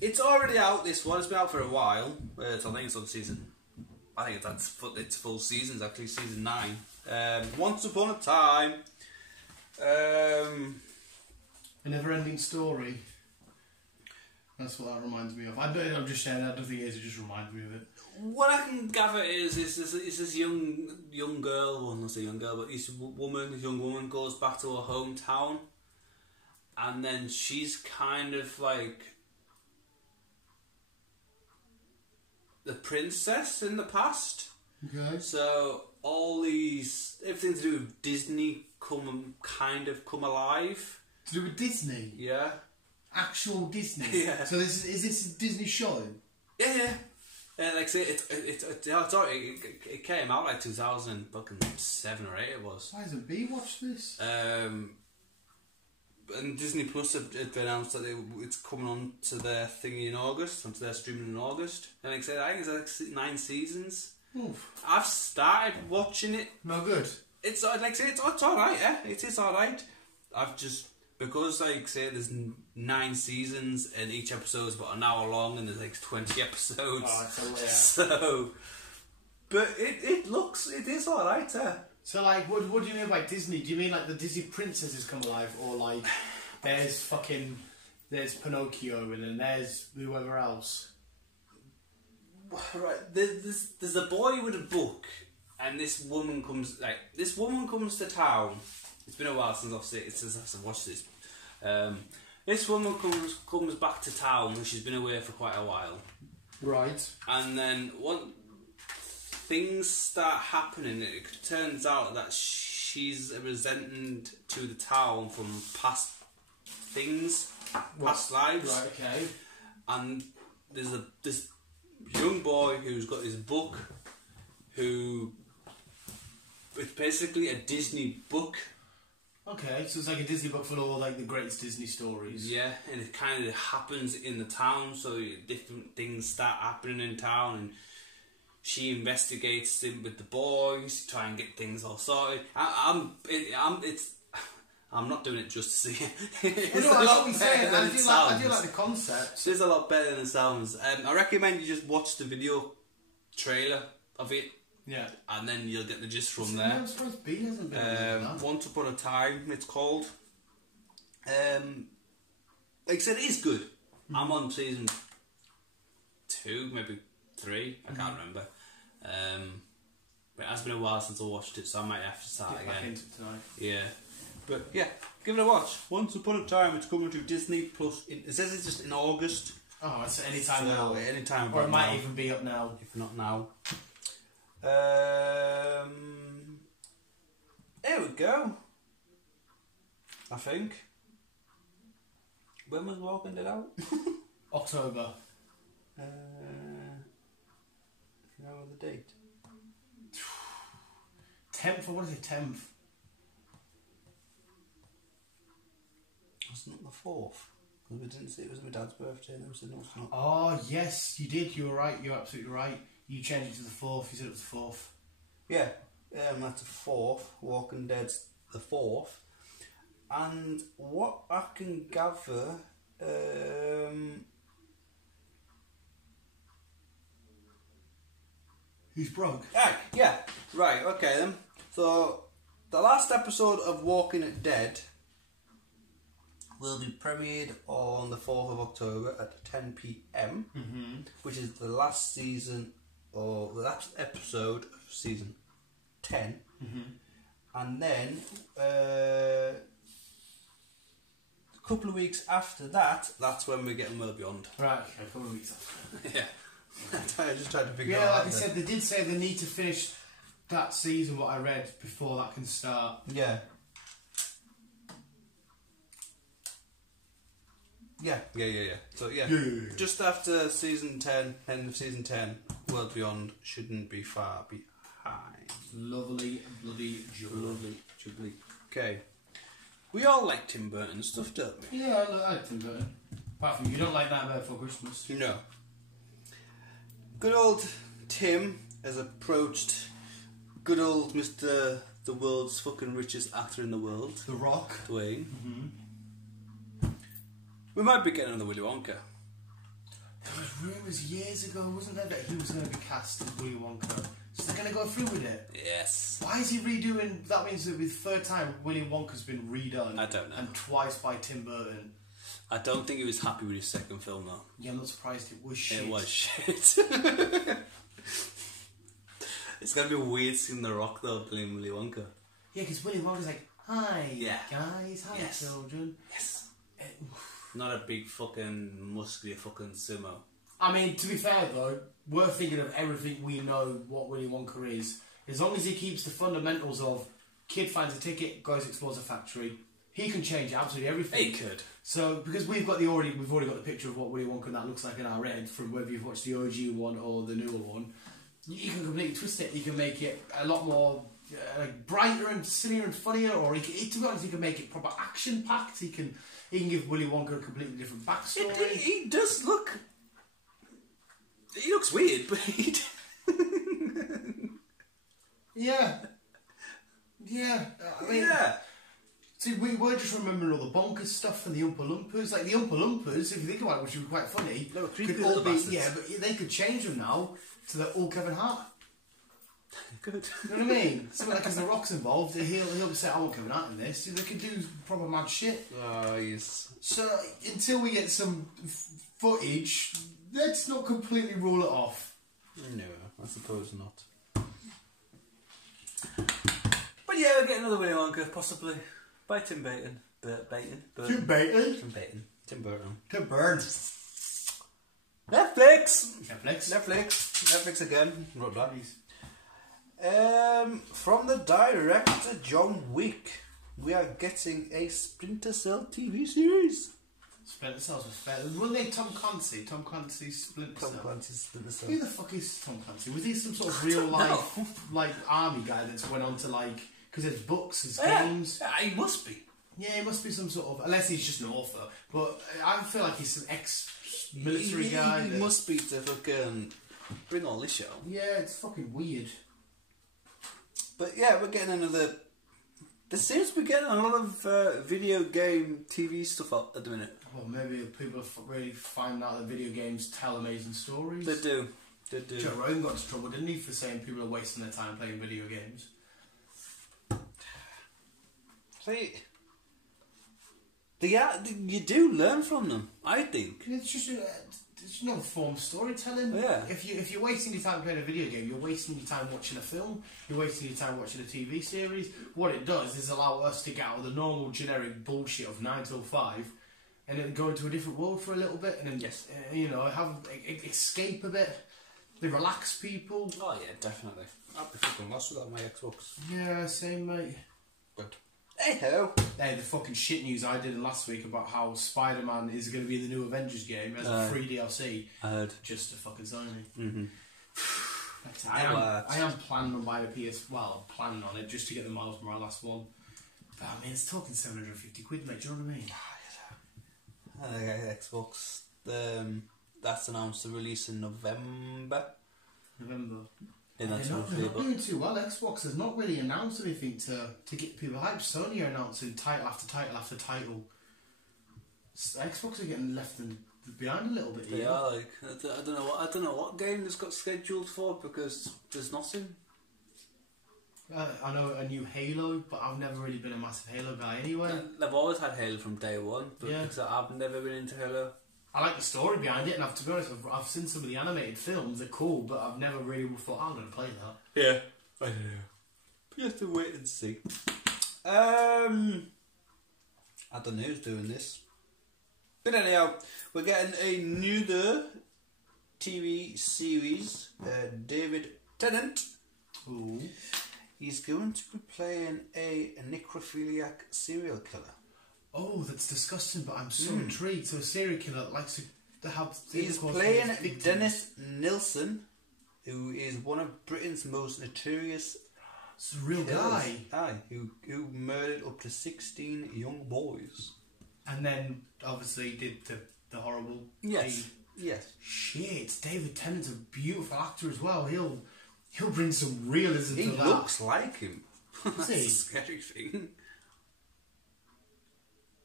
It's already out, this one. It's been out for a while. I think it's on season... I think it's full seasons, actually. Season 9. Once Upon a Time. A never-ending story. That's what that reminds me of. I'm just saying that. I don't think it is. It just reminds me of it. What I can gather is this young girl, well, not a young girl, but this young woman goes back to her hometown, and then she's kind of like the princess in the past. Okay. So everything to do with Disney come alive. To do with Disney? Yeah. Actual Disney? Yeah. So is this a Disney show? Yeah. Like I say, it came out like 2007 or 8. It was. Why hasn't B watched this? and Disney Plus have announced that it's coming on to their thing in August, onto their streaming in August. And like I said, I think it's like 9 seasons. Oof. I've started watching it. No good. It's like I say, it's alright, yeah. It is alright. I've just, because like I say, there's 9 seasons and each episode is about an hour long and there's like 20 episodes. Oh, it's a layout. So, but it is alright, yeah. So, like, what do you mean by Disney? Do you mean, like, the Disney princesses come alive? Or, like, there's Pinocchio and then there's whoever else? Right, there's a boy with a book, and this woman comes to town. It's been a while since I've watched this. This woman comes back to town, and she's been away for quite a while. Right. And then things start happening. It turns out that she's resenting to the town from past things, past lives. Right. Okay. And there's this young boy who's got his book, it's basically a Disney book. Okay, so it's like a Disney book for all like the greatest Disney stories. Yeah, and it kind of happens in the town, so different things start happening in town, and she investigates it with the boys, try and get things all sorted. I'm not doing it just to see it. It's Well, no, a lot what I'm better saying. than I it do sounds. like the concept. It is a lot better than it sounds. I recommend you just watch the video trailer of it, Yeah. and then you'll get the gist from I'm there. surprised B hasn't been on that. Once Upon a Time, it's called. Like I said, it is good. I'm on season 2, maybe 3. I can't remember. But it has been a while since I watched it, so I might have to start Get back again. into it tonight. Yeah, but yeah, give it a watch. Once Upon a Time, it's coming to Disney Plus. It says it's just in August. Oh, it's any time So, now. any time. Or it about might now, even be up now. if not now. Here we go. I think. When was Walking Dead out? October. You know the date? 10th, I want to say 10th. Wasn't it the 4th? Because we didn't see it was my dad's birthday and then we said no, it's not. Oh, yes, you did. You were right. You're absolutely right. You changed it to the 4th. You said it was the 4th. Yeah, that's the 4th. Walking Dead's the 4th. And what I can gather, He's broke. yeah, right, okay then. So, the last episode of Walking Dead will be premiered on the 4th of October at 10 PM, which is the last season, or the last episode of season 10. And then, a couple of weeks after that, that's when we're getting Well Beyond. Right, okay, a couple of weeks after. Yeah. I just tried to figure Yeah, out. like I said, they did say they need to finish that season, what I read, before that can start. Yeah. Yeah. So yeah. Just after season 10, end of season 10, World Beyond shouldn't be far behind. Lovely, bloody jubbly. Lovely, jubbly. Okay. We all like Tim Burton stuff, don't we? Yeah, I like Tim Burton. Apart from you don't like Nightmare Before Christmas. No. Good old Tim has approached good old Mr. the world's fucking richest actor in the world, The Rock. Dwayne. We might be getting another Willy Wonka. There was rumours years ago, wasn't there, that he was going to be cast as Willy Wonka? So they're going to go through with it? Yes. Why is he redoing... That means that with third time, Willy Wonka's been redone. I don't know. And twice by Tim Burton. I don't think he was happy with his second film though. Yeah, I'm not surprised it was shit. It was shit. It's gonna be weird seeing The Rock though playing Willy Wonka. Yeah, because Willy Wonka's like, hi, Yeah. guys, hi, Yes. children. Yes. Not a big fucking muscular fucking sumo. I mean, to be fair though, we're thinking of everything we know what Willy Wonka is. As long as he keeps the fundamentals of kid finds a ticket, goes explores a factory, he can change absolutely everything. He could. So because we've already got the picture of what Willy Wonka and that looks like in our head from whether you've watched the OG one or the newer one, you can completely twist it. You can make it a lot more like brighter and sillier and funnier, or to be honest, he can make it proper action packed. He can give Willy Wonka a completely different backstory. He does look. He looks weird, but he. Yeah. I mean, Yeah. See, we're just remembering all the bonkers stuff and the Oompa Loompas. Like the Oompa Loompas, if you think about it, which would be quite funny, They were creepy could all little be, bastards. yeah, but they could change them now to the all Kevin Hart. Good. You know what I mean? Something like, because The Rock's involved, he'll be saying, I want Kevin Hart in this. They could do proper mad shit. Oh, yes. So, until we get some footage, let's not completely rule it off. No, I suppose not. But yeah, we'll get another Willy Wonka, possibly. By Tim Burton. Tim Burton? Tim Burton. Netflix Netflix again. Not bad. From the director John Wick, we are getting a Splinter Cell TV series. Splinter Cell was fair. Wasn't they Tom Clancy? Tom Clancy's Splinter Cell. Tom Clancy's Splinter Cell. Who the fuck is Tom Clancy? Was he some sort of real life like army guy that's went on to like, because it's books, it's games? Yeah, he must be. Yeah, he must be some sort of, unless he's just an author. But I feel like he's some ex-military guy. He must be to fucking bring all this show. Yeah, it's fucking weird. But yeah, we're getting another. There seems to be getting a lot of video game TV stuff up at the minute. Well, maybe people really find out that video games tell amazing stories. They do. Joe Rogan got into trouble, didn't he, for saying people are wasting their time playing video games? See, you do learn from them, I think. It's just another form of storytelling. Yeah. If you're wasting your time playing a video game, you're wasting your time watching a film, you're wasting your time watching a TV series. What it does is allow us to get out of the normal generic bullshit of 9 till 5 and then go into a different world for a little bit and then, escape a bit. They relax people. Oh yeah, definitely. I'd be fucking lost without my Xbox. Yeah, same, mate. But hey-ho. Hey, the fucking shit news I did last week about how Spider-Man is going to be in the new Avengers game as a free DLC. I heard. Just a fucking sign me. Mm-hmm. I am planning on buying a planning on it just to get the Miles Morales one. But I mean, it's talking 750 quid, mate. Do you know what I mean? Xbox. That's announced to release in November. They're not doing too well. Xbox has not really announced anything to get people hyped. Sony are announcing title after title after title. Xbox are getting left behind a little bit. They are like I don't know what game that's got scheduled for because there's nothing. I know a new Halo, but I've never really been a massive Halo guy anyway. They've always had Halo from day one, but Yeah. because I've never been into Halo. I like the story behind it, and to be honest, I've seen some of the animated films. They're cool, but I've never really thought I'm going to play that. Yeah, I don't know. You have to wait and see. I don't know who's doing this. But anyhow, we're getting another TV series. David Tennant. Ooh. He's going to be playing a necrophiliac serial killer. Oh, that's disgusting, but I'm so intrigued. So a serial killer that likes to have... He's playing Dennis Nilsson, who is one of Britain's most notorious... It's a real guy. Aye, who murdered up to 16 young boys. And then, obviously, did the horrible... Yes. deed. Yes. Shit, David Tennant's a beautiful actor as well. He'll bring some realism He to that. looks like him. That's he? a scary thing.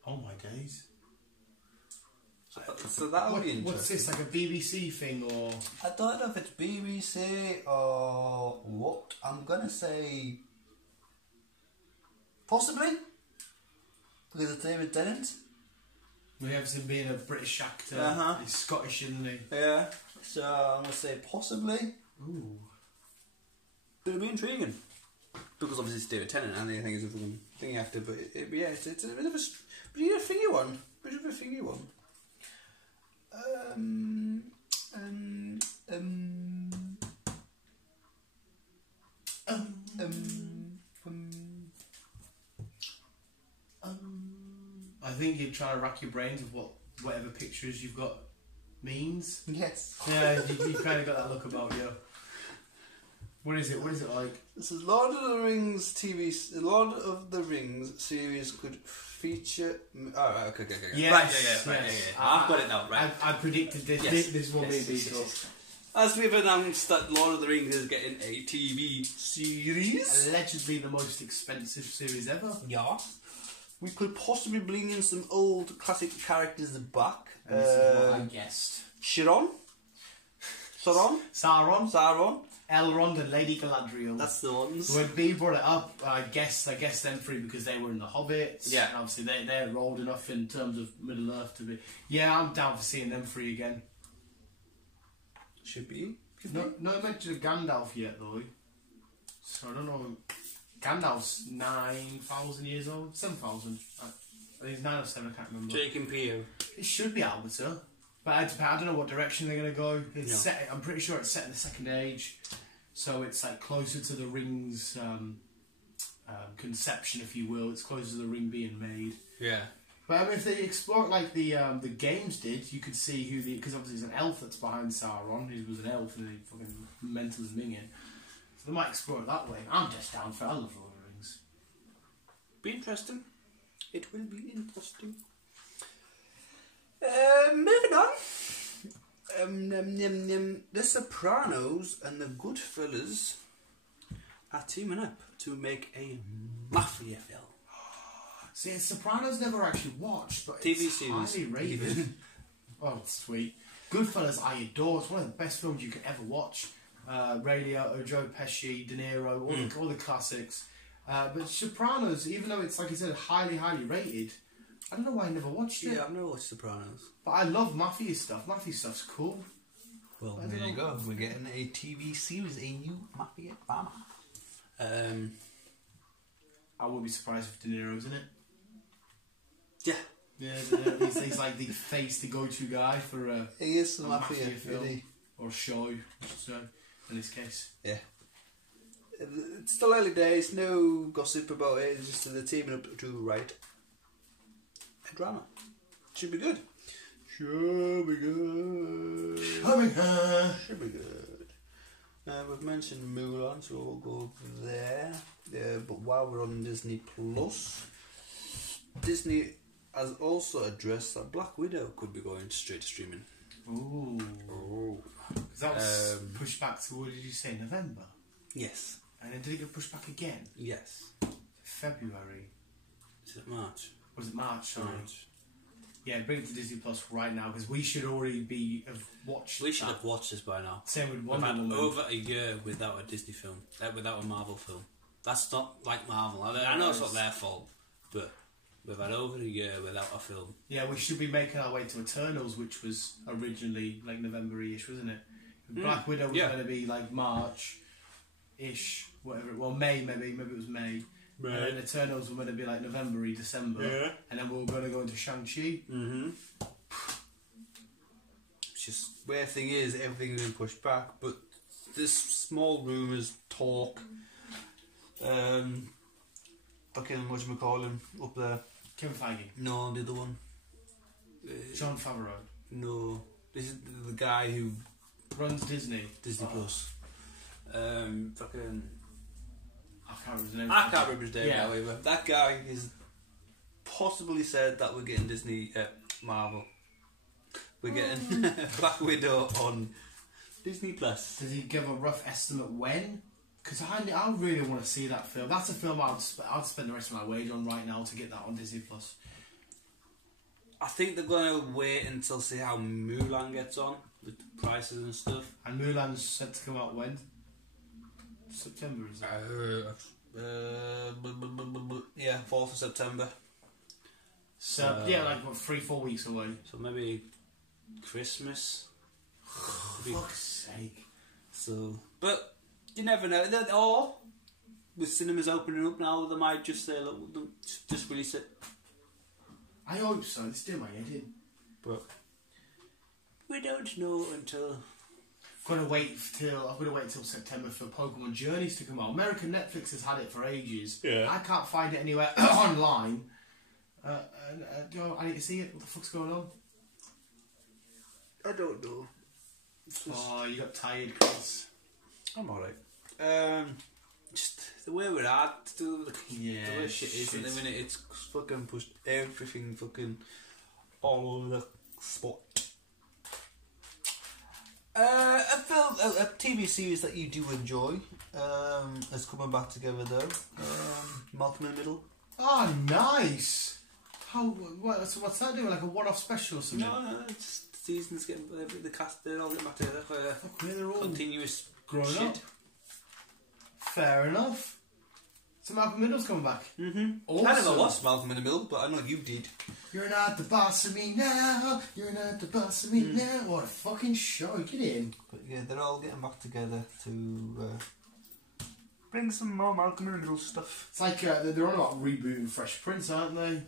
Oh my days. So that'll be interesting. What's this, like a BBC thing or... I don't know if it's BBC or what. I'm going to say... Possibly. Because it's David Tennant. We have him being a British actor. He's Scottish, isn't he? Yeah. So I'm going to say possibly. Ooh. But it'll be intriguing. Because obviously it's David Tennant and I think he's a fucking thingy actor. But yeah, it's a bit of a... But you get a thingy one. Bit of a thingy one. I think you're trying to rack your brains with whatever pictures you've got means. Yes. Yeah, you kind of got that look about you. What is it? What is it like? This is Lord of the Rings TV. Lord of the Rings series could feature. Oh, okay. Yes, Right. yes. I've got it now. Right. I predicted this. Yes. This will be Yes. Beatles. As we've announced that Lord of the Rings is getting a TV series. Allegedly the most expensive series ever. Yeah. We could possibly bring in some old classic characters back. And this is what I guessed. Sauron. Sauron, Elrond, and Lady Galadriel. That's the ones. When B brought it up, I guess them three because they were in the Hobbits. Yeah. And obviously they're old enough in terms of Middle Earth to be. Yeah, I'm down for seeing them three again. Should be. No mention of Gandalf yet though. So I don't know. Gandalf's 9,000 years old, 7,000. I think it's 9 or 7. I can't remember. Jake and Pio. It should be Albert, but I don't know what direction they're going to go. It's set. I'm pretty sure it's set in the Second Age, so it's like closer to the Ring's conception, if you will. It's closer to the Ring being made. Yeah. But I mean, if they explore it like the games did, you could see who because obviously there's an elf that's behind Sauron. He was an elf and they fucking mental as minging. So they might explore it that way. I'm just down for it. I love Lord of the Rings. Be interesting. It will be interesting. Moving on. The Sopranos and the Goodfellas are teaming up to make a mafia film. See, Sopranos never actually watched, but TV it's series, highly rated. Oh, sweet. Goodfellas, I adore. It's one of the best films you can ever watch. Ray Liotta, Joe Pesci, De Niro, all the classics. But Sopranos, even though it's, like you said, highly rated, I don't know why I never watched it. Yeah, I've never watched Sopranos. But I love Mafia stuff. Mafia stuff's cool. Well, I there don't you know. go. We're getting a TV series, a new Mafia drama. I would be surprised if De Niro's in it. Yeah. Yeah, he's like the face, the go-to guy for a He is the mafia Mafia, film. isn't he? or show, so in this case. Yeah. It's still early days, no gossip about it, it's just that they're teaming up to write a drama. Should be good. Should be good. Should be good. We've mentioned Mulan, so we'll go there. But while we're on Disney Plus, Disney has also addressed that Black Widow could be going straight to streaming. Ooh. Oh. Because that was pushed back to, what did you say, November? Yes. And then did it get pushed back again? Yes. February. Is it March? Was it March? Sorry. March. Yeah, bring it to Disney Plus right now because we should already have watched. We should that. have watched this by now. Same with We've Wonder had Woman. over a year without a Disney film, without a Marvel film. That's not like Marvel. I know it's not their fault, but we've had over a year without a film. Yeah, we should be making our way to Eternals, which was originally like November-ish, wasn't it? Black Widow was going to be like March-ish, whatever. Well, May maybe it was May. Right. And then Eternals were going to be like November-y, December. Yeah. And then we were going to go into Shang-Chi. Mm-hmm. It's just where thing is, everything's been pushed back, but this small rumours talk. Fucking whatchamacallit up there. Kevin Feige. No, the other one. John Favreau. No, this is the guy who Runs Disney. Disney Plus. Fucking. I can't remember his name. I can't remember his name Yeah. now either. That guy is possibly said that we're getting Disney Marvel. We're getting Black Widow on Disney Plus. Did he give a rough estimate when? Because I really want to see that film. That's a film I'd spend the rest of my wage on right now to get that on Disney Plus. I think they're going to wait until see how Mulan gets on with the prices and stuff. And Mulan's set to come out when? September, is it? Yeah, 4th of September. So, yeah, like what, 3-4 weeks away. So maybe Christmas. Fuck's sake. So, but you never know. Or with cinemas opening up now, they might just say, "Look, just release it." I hope so. It's doing my head in. But we don't know until. I'm gonna wait till September for Pokemon Journeys to come out. American Netflix has had it for ages. Yeah. I can't find it anywhere online. I need to see it. What the fuck's going on? I don't know. Oh, you got tired, Chris. I'm alright. Just the way we're at, the way shit is shit. at the minute, it's fucking pushed everything fucking all over the spot. A film, a TV series that you do enjoy, is coming back together though. Malcolm in the Middle. Oh, nice. So what's that doing? Like a one-off special or something? No, it's the season's getting the cast. They're all getting back together for a They're all continuous growing shit. up. Fair enough. So Malcolm Middle's coming back. Mm-hmm. Awesome. I never watched Malcolm in the Middle, but I know you did. You're not the boss of me now. You're not the boss of me now. What a fucking show. Get in. But yeah, they're all getting back together to bring some more Malcolm in the Middle stuff. It's like they're on about rebooting Fresh Prince, aren't they?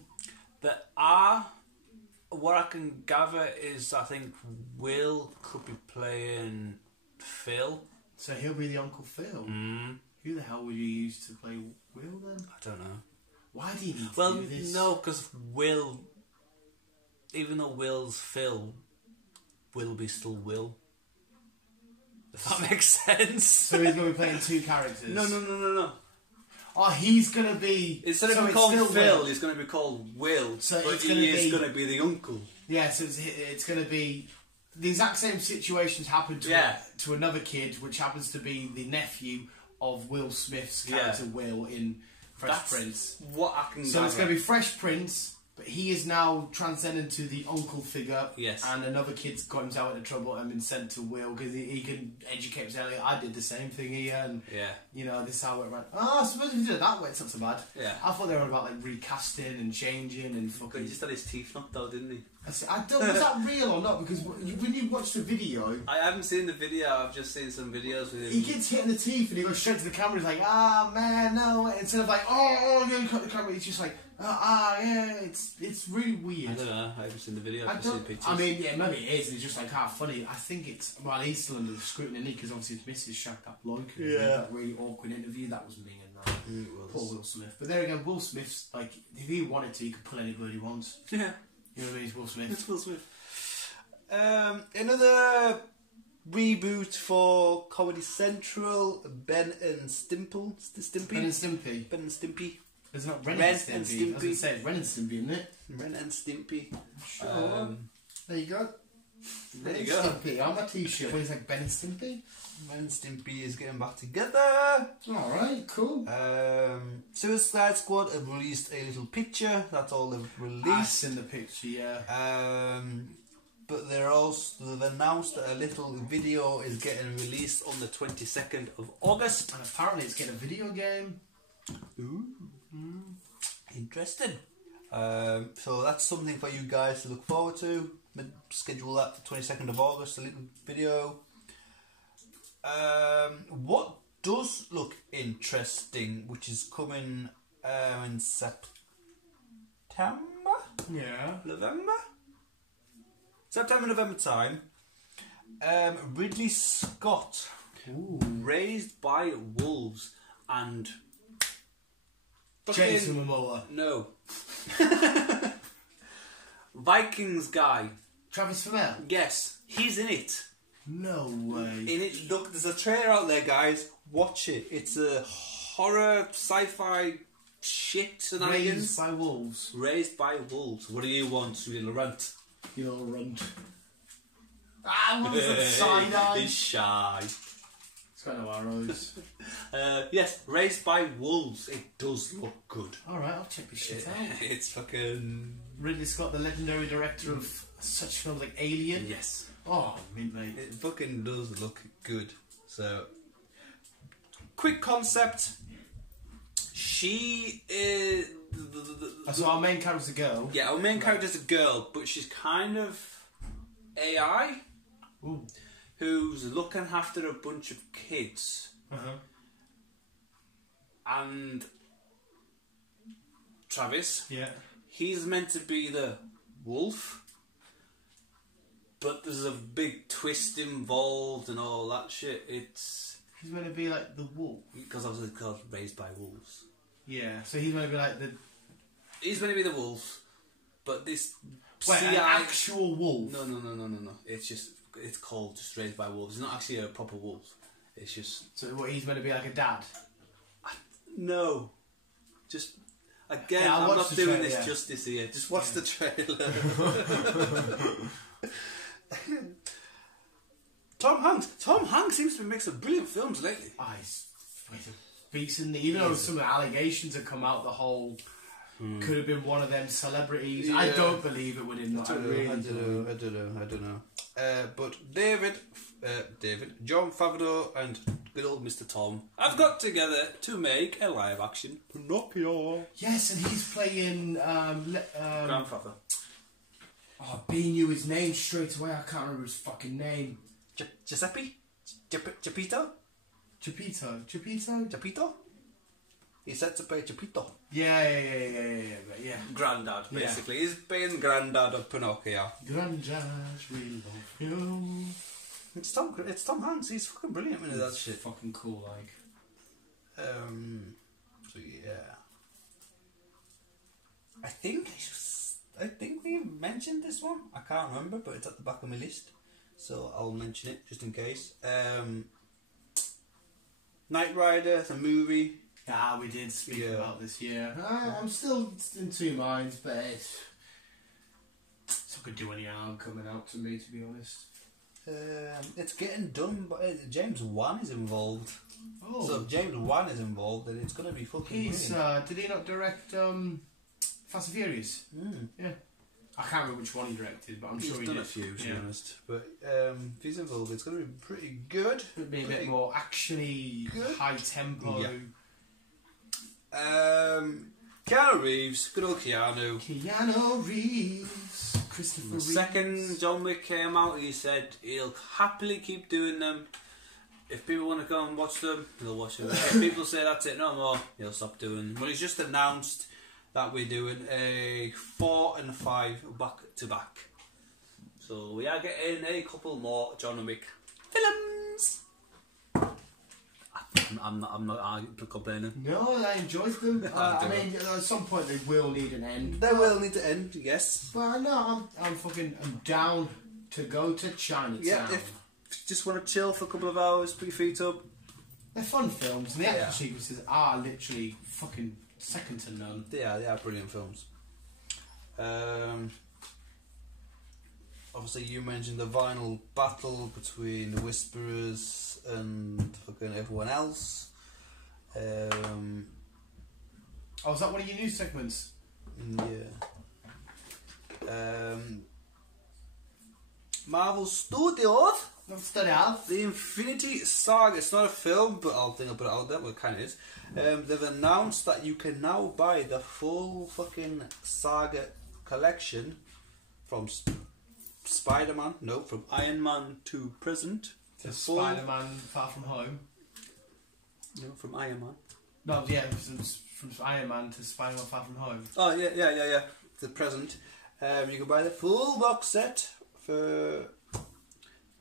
What I can gather is I think Will could be playing Phil. So he'll be the Uncle Phil. Who the hell would you use to play Will then? I don't know. Why do you need to do this? No, because Will, even though Will's Phil, Will be still Will. If that makes sense. So he's going to be playing two characters? No. Oh, he's going to be... Instead of so being it's called still Phil, Will. he's going to be called Will. So but it's gonna he is be- going to be the uncle. Yeah, so it's going to be... The exact same situations happen to another kid, which happens to be the nephew of Will Smith's character Will in Fresh Prince. What I can So gather. it's going to be Fresh Prince, but he is now transcended to the uncle figure. Yes. And another kid's got himself into trouble and been sent to Will because he can educate himself. I did the same thing here, and you know, this is how it ran. Oh, I suppose if you did it that way, it's not so bad. Yeah. I thought they were about like recasting and changing and But fucking. he just had his teeth knocked out, didn't he? I don't. Was that real or not? Because when you watch the video, I haven't seen the video. I've just seen some videos with him. he gets hit in the teeth and he goes straight to the camera. He's like, ah man, no. Instead of like, oh, you cut the camera. He's just like, yeah. It's really weird. I don't know. I haven't seen the video. I I've just seen don't. pictures. I mean, yeah, maybe it is. And it's just like funny. I think it's he's still under the scrutiny because obviously his missus shagged that bloke. And that really awkward interview. That was me and that. Poor Will Smith. But there again, Will Smith's like, if he wanted to, he could pull any blood he wants. Yeah. You know what I mean? It's Will Smith. It's Will Smith. Another reboot for Comedy Central. Ben and Stimpy. Ren and Stimpy. Ben and Stimpy. It's not Ren, Ren and Stimpy. and I was going Stimpy. to say it's Ren and Stimpy, isn't it? Ren and Stimpy. Sure. There you go. There you Ren go. and Stimpy on my t-shirt. What is like Ben and Stimpy? Ren and Stimpy is getting back together. Alright, cool. Suicide Squad have released a little picture. That's all they've I've released. seen the picture, yeah. But they've announced that a little video is getting released on the 22nd of August. And apparently it's getting a video game. Ooh. Interesting. So that's something for you guys to look forward to. Schedule that for 22nd of August, a little video. What does look interesting, which is coming in September? Yeah. November time. Ridley Scott, Raised by Wolves, and Jason Momoa. No. Vikings guy. Travis Fimmel. Yes, he's in it. No way. In it, look, there's a trailer out there, guys. Watch it. It's a horror, sci-fi shit shenanigans. Raised by Wolves. Raised by Wolves. What do you want, you little runt? You little runt. What was that side eye? He's shy. It's got no arrows. Yes, Raised by Wolves. It does look good. Alright, I'll check this shit out. It's fucking... Ridley Scott, the legendary director of such films like Alien. Yes. Oh, mint, mate. It fucking does look good. So, quick concept. She is... So our main character's a girl. Yeah, our main character's a girl, but she's kind of AI. Ooh. Who's looking after a bunch of kids. Uh-huh. And Travis, Yeah. he's meant to be the wolf, but there's a big twist involved and all that shit. It's He's going to be like the wolf. because obviously it's called Raised by Wolves. Yeah, so he's going to be like the... He's going to be the wolf, but this Wait, an actual wolf? No. It's called just Raised by Wolves. It's not actually a proper wolf. It's just So what, he's meant to be like a dad? no. Just again, Yeah, I'm not doing trailer, this yeah. justice here. Just watch the trailer. Tom Hanks seems to be making some brilliant films lately. Oh, he's decent. Even though some of the allegations have come out, the whole could have been one of them celebrities. I Yeah. don't believe it would him. I don't know. But John Favreau and good old Mr. Tom have got together to make a live action Pinocchio. Yes, and he's playing. Grandfather. Oh, B knew his name straight away. I can't remember his fucking name. Giuseppe? Geppetto? Chapito? He's set to play Geppetto. Yeah. Grandad, basically. He's being granddad of Pinocchio. Grandad, we love you. It's Tom Hanks. He's fucking brilliant in that shit. Fucking cool, like. So yeah. I think we mentioned this one. I can't remember, but it's at the back of my list, so I'll mention it just in case. Knight Rider, the movie. Yeah, we did speak about this. Yeah, I'm still in two minds, but it's not gonna do any harm coming out to me, to be honest. It's getting done, but James Wan is involved. Oh, So if James Wan is involved, then it's gonna be fucking he's brilliant. did he not direct Fast and Furious? Yeah, I can't remember which one he directed, but I'm He's sure he done did. a few, to be Yeah. honest. But if he's involved, it's gonna be pretty good. It'd be a bit more actiony, Good. high tempo. Yeah. Keanu Reeves, good old Keanu. Keanu Reeves, Christopher The Reeves. second John Wick came out, he said he'll happily keep doing them. If people want to go and watch them, he'll watch them. If people say that's it, no more, he'll stop doing them. Well, he's just announced that we're doing a 4 and 5 back to back. So we are getting a couple more John Wick films. I'm not complaining. No, I enjoyed them. I mean, at some point they will need an end. They will need to end, yes. But no, I'm down to go to Chinatown. Yeah, if you just want to chill for a couple of hours, put your feet up. They're fun films, and the Yeah. action sequences are literally fucking second to none. They are brilliant films. Obviously, you mentioned the vinyl battle between the Whisperers and fucking everyone else. Oh, is that one of your news segments? Yeah. Marvel Studios, Not study out. the Infinity Saga. It's not a film, but I'll put it out there. Well, it kind of is. They've announced that you can now buy the full fucking Saga collection from Spider-Man. No, from Iron Man to present. To The full- Spider-Man Far From Home. No, from Iron Man. No, yeah, from Iron Man to Spider-Man Far From Home. Oh yeah. The present. You can buy the full box set for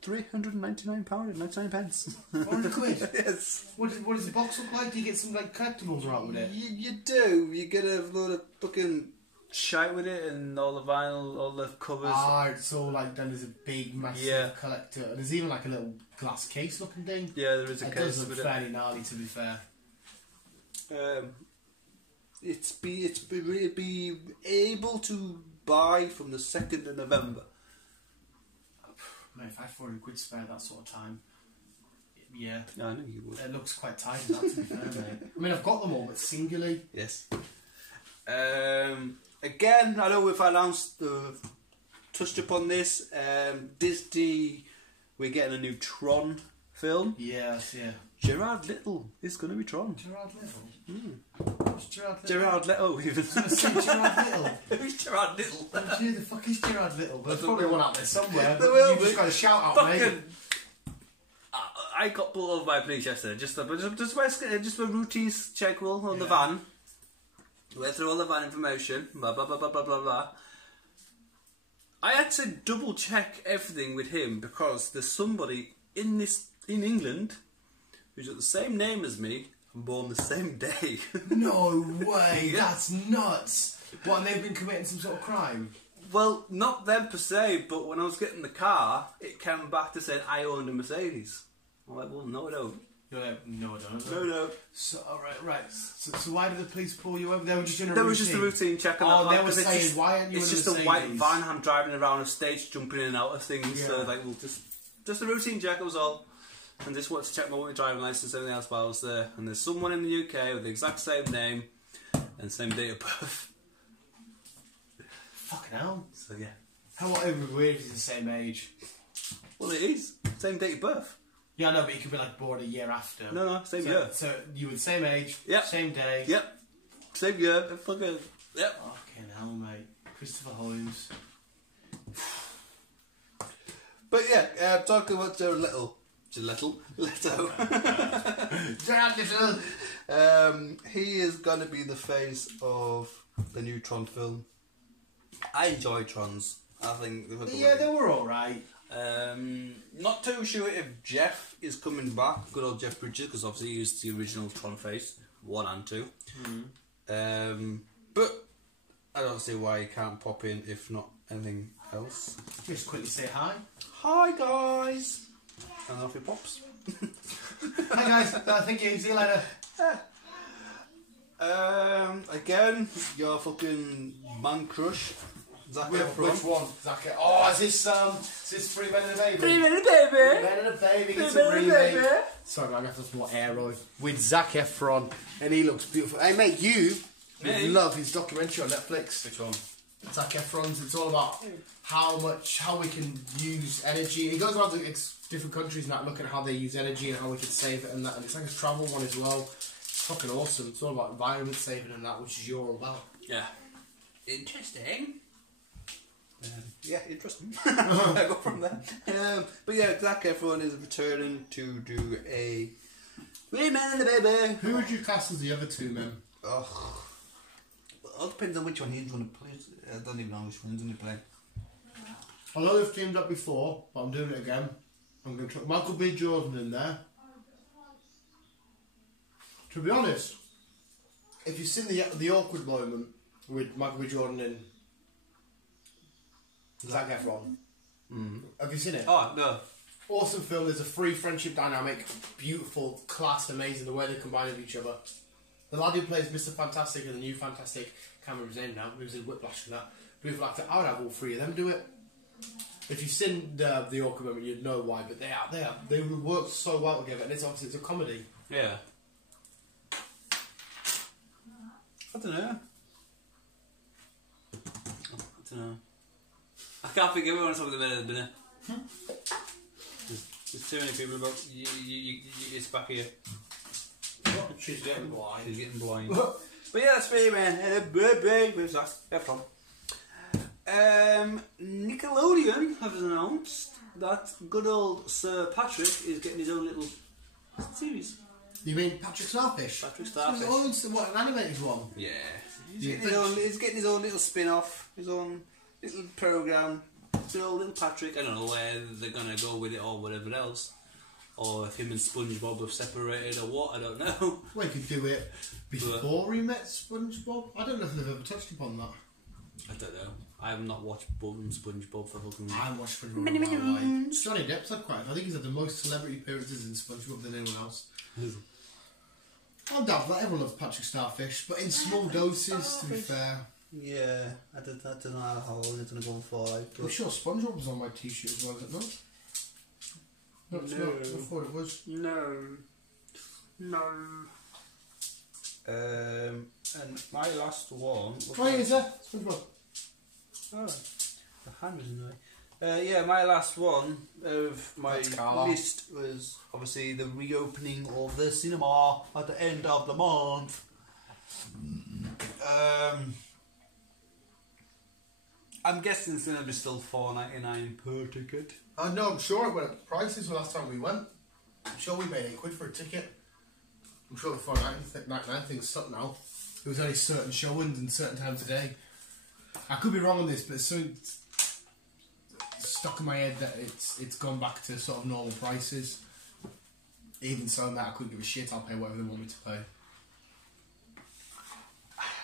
£399.99. 400 quid. Yes. What does the box look like? Do you get some like collectibles out with it? You do. You get a load of fucking shite with it and all the vinyl, all the covers. It's all like done as a big, massive Yeah. collector. And there's even like a little glass case looking thing. Yeah, there is a It case does look with fairly gnarly, to be fair. it. It's be able to buy from the 2nd of November. Mate, if I had 400 quid spare that sort of time, yeah, I know you would. it looks quite tight. That, to be fair, mate. I mean, I've got them all, but singly. Yes. Again, I know we've announced, touched upon this. Disney, we're getting a new Tron film. Yes, yeah. Gerard Little is going to be Tron. Gerard Little. Who's Gerard Little? Gerard Little, even. I was gonna say Gerard Little. Who's Gerard Little? Who the fuck is Gerard Little? There's probably one out there somewhere. There But will you've be. just got to shout out, mate. Fucking. I got pulled over by police yesterday. Just a routine check on the van. Went through all the van information. Blah blah blah blah blah blah blah. I had to double check everything with him because there's somebody in England who's got the same name as me and born the same day. No way, that's nuts. What, and they've been committing some sort of crime? Well, not them per se, but when I was getting the car, it came back to saying I owned a Mercedes. I'm like, well, no, I don't. You're like, no, I don't. No. So, right. So why did the police pull you over? They were just doing a That routine. was just a routine check. And Oh, that, they were because it's saying, just, why aren't you it's in just the a white Mercedes? van I'm driving around a stage, jumping in and out of things. So Yeah. like, well, just a routine check, that was all. And just wanted to check my driving license and everything else while I was there. And there's someone in the UK with the exact same name and same date of birth. Fucking hell. So yeah. How it would be weird if he's the same age. Well, it is. Same date of birth. Yeah, no, but he could be like born a year after. No, same so, year. So you were the same age, Yep. same day. Yep. Same year. Fucking. Yep. Fucking hell, mate. Christopher Holmes. But yeah, talking about Jared Leto. He is going to be the face of the new Tron film. I enjoy Trons. I think Yeah, they were alright. not too sure if Jeff is coming back, good old Jeff Bridges, because obviously he was the original Tron face, 1 and 2. But I don't see why he can't pop in if not anything else. Just quickly say hi. Hi guys! And off he pops. Hi guys, thank you, see you later. Again, your fucking man crush. Zac Efron. Which one? Zac. Oh, is this Three Men and a Baby? Three Men and a Baby! Three Men and a Baby, it's a remake. Sorry, man, I have to put air on. With Zac Efron, and he looks beautiful. Hey mate, you would love his documentary on Netflix. Which one? Zac Efron's. It's all about how we can use energy. He goes around to different countries and that, looking at how they use energy and how we can save it and that. And it's like a travel one as well. It's fucking awesome. It's all about environment saving and that, which is you're all about. Yeah. Interesting. Yeah, interesting. I go from there. But yeah, Zac Efron is returning to do a Three Men and a Baby. Who would you cast as the other two men? Oh, it all depends on which one he's going to play. I don't even know which one he's going to play. I know they've teamed up before, but I'm doing it again. I'm going to try Michael B. Jordan in there. To be honest, if you've seen the awkward moment with Michael B. Jordan and Zac Efron, have you seen it? Oh, no. Awesome film. There's a free friendship dynamic, beautiful, class, amazing the way they combine with each other. The lad who plays Mr. Fantastic and the new Fantastic, can't remember his name now. He was in Whiplash and that. Beautiful actor. I would have all three of them do it. If you've seen the awkward moment, you'd know why. But they would work so well together, and it's obviously a comedy. Yeah. I don't know. I can't think of everyone talking about it at the minute. There's too many people about it's back here. She's getting blind. She's getting blind. But yeah, that's me, man. And a baby with Zac Efron. Nickelodeon have announced that good old Sir Patrick is getting his own little series. You mean Patrick Starfish? Patrick Starfish. What, an animated one? Yeah. He's getting his own little spin-off, his own little programme. Good old little Patrick. I don't know where they're going to go with it or whatever else. Or if him and SpongeBob have separated or what, I don't know. Well, he could do it before he met SpongeBob. I don't know if they've ever touched upon that. I don't know. I have not watched SpongeBob for fucking... I watched SpongeBob in my life. Johnny Depp's had quite... I think he's had the most celebrity appearances in SpongeBob than anyone else. I'm down for that. Everyone loves Patrick Starfish, but in small doses, to be fair. Yeah, I don't know how long it's going to go for. I'm sure SpongeBob was on my t-shirt as well, is it not? No, it's not. I thought it was. No. And my last one... Right, is there? SpongeBob. Oh, the hand was in the way. Yeah, my last one of my list was obviously the reopening of the cinema at the end of the month. I'm guessing it's going to be still $4.99 per ticket. No, I'm sure it went up prices the last time we went. I'm sure we paid £8 for a ticket. I'm sure the $4.99 thing's stuck now. There was only certain showings and certain times a day. I could be wrong on this, but it's so stuck in my head that it's gone back to sort of normal prices. Even so, that I couldn't give a shit. I'll pay whatever they want me to pay.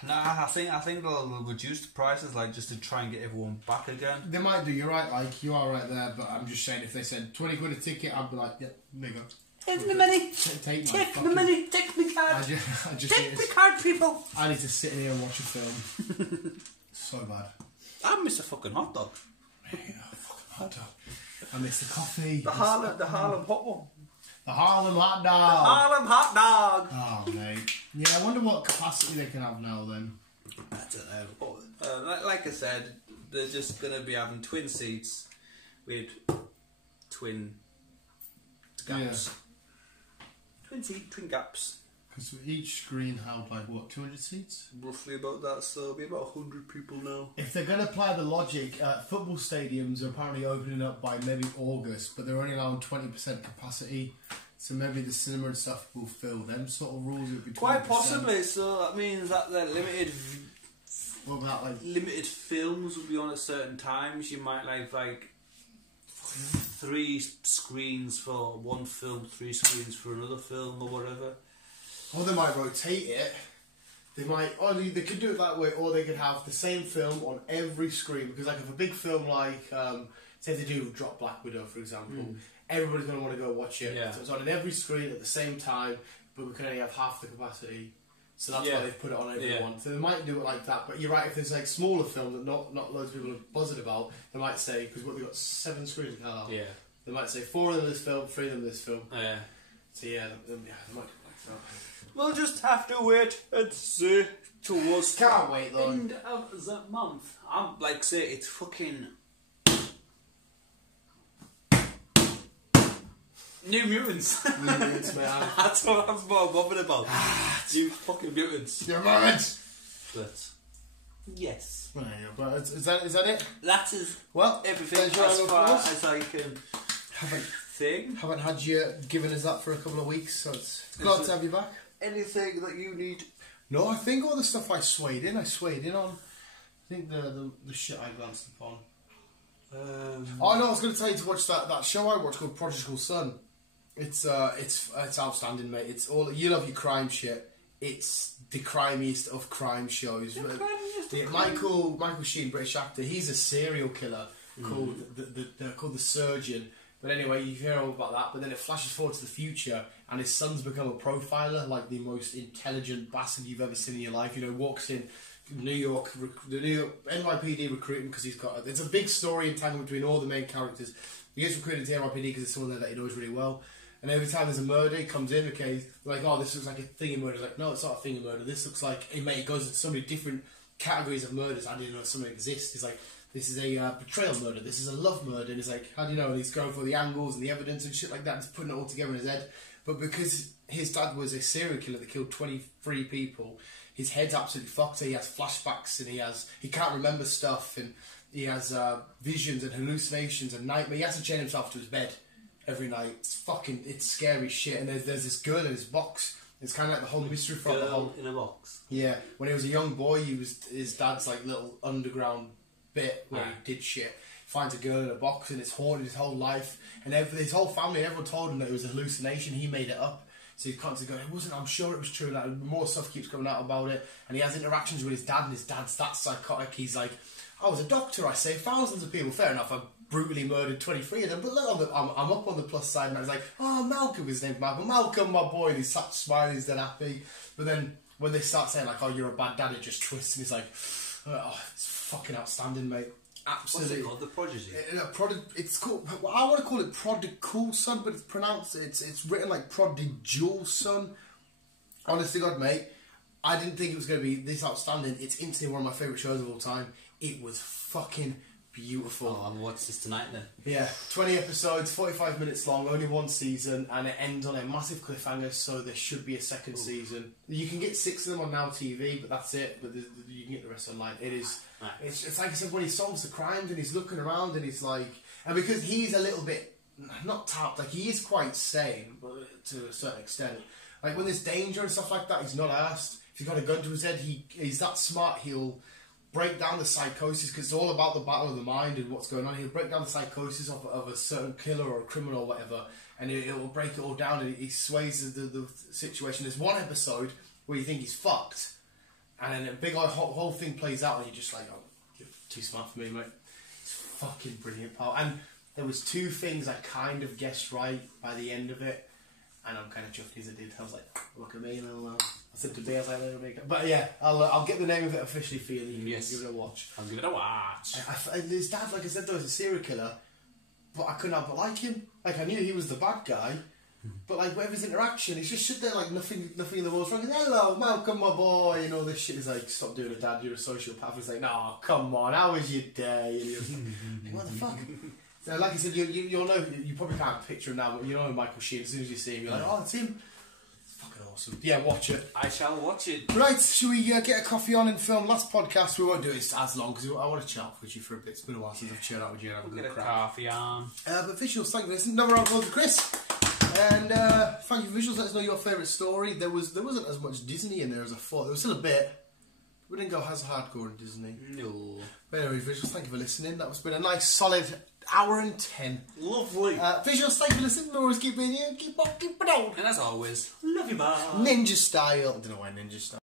Nah, I think they'll reduce the prices, like just to try and get everyone back again. They might do. You're right, like you are right there. But I'm just saying, if they said £20 a ticket, I'd be like, yeah, there you go. Take my money. Take Take my money. Take my card. I just Take need my to, card, people. I need to sit in here and watch a film. So bad. I miss a fucking hot dog. Yeah, fucking hot dog. I miss the coffee. The Harlem hot one. The Harlem hot The dog. Harlem hot dog. Oh, mate. Yeah, I wonder what capacity they can have now then. I don't know. Like I said, they're just going to be having twin seats with twin gaps. Twin gaps. Because each screen held like, what, 200 seats? Roughly about that, so it'll be about 100 people now. If they're going to apply the logic, football stadiums are apparently opening up by maybe August, but they're only allowing 20% capacity. So maybe the cinema and stuff will fill them sort of rules. It would be 20%. Quite possibly, so that means that the What about like limited films will be on at certain times. You might like 3 screens for one film, 3 screens for another film, or whatever. Or they might rotate it. They might, or they could do it that way, or they could have the same film on every screen. Because like if a big film like, say they do Drop Black Widow, for example, everybody's going to want to go watch it. Yeah. So it's on every screen at the same time, but we can only have half the capacity. So that's why they've put it on everyone. Yeah. So they might do it like that. But you're right, if there's like smaller films that not loads of people are buzzing about, they might say, because what, they've got 7 screens in Carlisle. Yeah. They might say 4 of them this film, 3 of them this film. Yeah. So yeah, they might do it like that. We'll just have to wait and see towards Can't wait though. end of the month. I'm like say it's fucking New Mutants. Mutants, man. That's what I'm more bothered about. New fucking mutants. Your moment. But yes, Well, there you go. But is that it? that is Well, everything thanks for as having far us. as I can Haven't think. had you given us that for a couple of weeks, so it's glad to have you back. Anything that you need? No, I think all the stuff I swayed in on. I think the shit I glanced upon. Oh no, I was going to tell you to watch that show I watched called Prodigal Son. It's outstanding, mate. It's all you love your crime shit. It's the crimiest of crime shows. Michael Sheen, British actor, he's a serial killer called the Surgeon. But anyway, you hear all about that. But then it flashes forward to the future, and his son's become a profiler, like the most intelligent bastard you've ever seen in your life. You know, walks in the New York NYPD recruiting because it's a big story entanglement between all the main characters. He gets recruited to NYPD because there's someone there that he knows really well. And every time there's a murder, he comes in, okay, like, oh, this looks like a thing of murder. He's like, no, it's not a thing of murder. This looks like, hey, mate, it goes into so many different categories of murders. I didn't know something exists. He's like, this is a betrayal murder. This is a love murder. And he's like, how do you know? And he's going for the angles and the evidence and shit like that. And he's putting it all together in his head. But because his dad was a serial killer that killed 23 people, his head's absolutely fucked. So he has flashbacks and he can't remember stuff, and he has visions and hallucinations and nightmares. He has to chain himself to his bed every night. It's scary shit. And there's this girl in his box. It's kind of like the whole mystery from the whole in a box. Yeah, when he was a young boy, his dad's like little underground bit where he did shit. Finds a girl in a box, and it's haunted his whole life. And his whole family, everyone told him that it was a hallucination. He made it up. So he's constantly going, it wasn't, I'm sure it was true. Like, more stuff keeps coming out about it. And he has interactions with his dad, and his dad's that psychotic. He's like, I was a doctor, I saved thousands of people. Fair enough, I brutally murdered 23 of them, but look, I'm up on the plus side. And I was like, oh, Malcolm, his name's Malcolm. Malcolm, my boy. And he's such smiling, he's dead happy. But then when they start saying, like, oh, you're a bad dad, it just twists. And he's like, oh, it's fucking outstanding, mate. Absolutely. What's it called? The Prodigy? It's called. Well, I want to call it Prodigal Son, but it's pronounced. It's written like Prodigal Son. Honestly, God, mate, I didn't think it was going to be this outstanding. It's instantly one of my favourite shows of all time. It was fucking beautiful. Oh, I'll watch this tonight then. Yeah, 20 episodes, 45 minutes long, only one season, and it ends on a massive cliffhanger, so there should be a second season. You can get 6 of them on Now TV, but that's it, but you can get the rest online. It is, it's like I said, when he solves the crimes and he's looking around and he's like, and because he's a little bit, not tapped, like he is quite sane, but to a certain extent. Like when there's danger and stuff like that, he's not asked. If he's got a gun to his head, he's that smart, he'll break down the psychosis, because it's all about the battle of the mind and what's going on. He'll break down the psychosis of a certain killer or a criminal or whatever, and it will break it all down, and he sways the situation. There's one episode where you think he's fucked, and then a big whole thing plays out, and you're just like, oh, you're too smart for me, mate. It's fucking brilliant, pal. And there was 2 things I kind of guessed right by the end of it, and I'm kind of chuffed as it did. I was like, look at me, I said to B, I was like, little big. But yeah, I'll get the name of it officially for you. Yes. Give it a watch. I'll give it a watch. His dad, like I said, though, was a serial killer, but I couldn't help but like him. Like, I knew he was the bad guy, but like, with his interaction, he's just stood there like nothing in the world's wrong. Hello, Malcolm, my boy, and all this shit. He's like, stop doing it, Dad, you're a sociopath. He's like, no, come on, how was your day? And he was like, what the fuck? So, like I said, you'll know, you probably can't picture him now, but you know Michael Sheen, as soon as you see him, you're like, oh, it's him. It's fucking awesome. Yeah, watch it. I shall watch it. Right, should we get a coffee on and film? Last podcast, we won't do it as long, because I want to chat with you for a bit. It's been a while since I've chilled out with you and have a Get little a crack. coffee on. But visuals, thank you for listening. Another round of applause for Chris. And thank you for visuals. Let us know your favourite story. There wasn't as much Disney in there as I thought. There was still a bit. We didn't go as hardcore in Disney. No. But anyway, visuals, thank you for listening. That's been a nice solid hour and 10. Lovely. Visuals, thank you for listening. We'll always keep being here. Keep on, keep it on. And as always, Love you, man. Ninja style. I don't know why ninja style.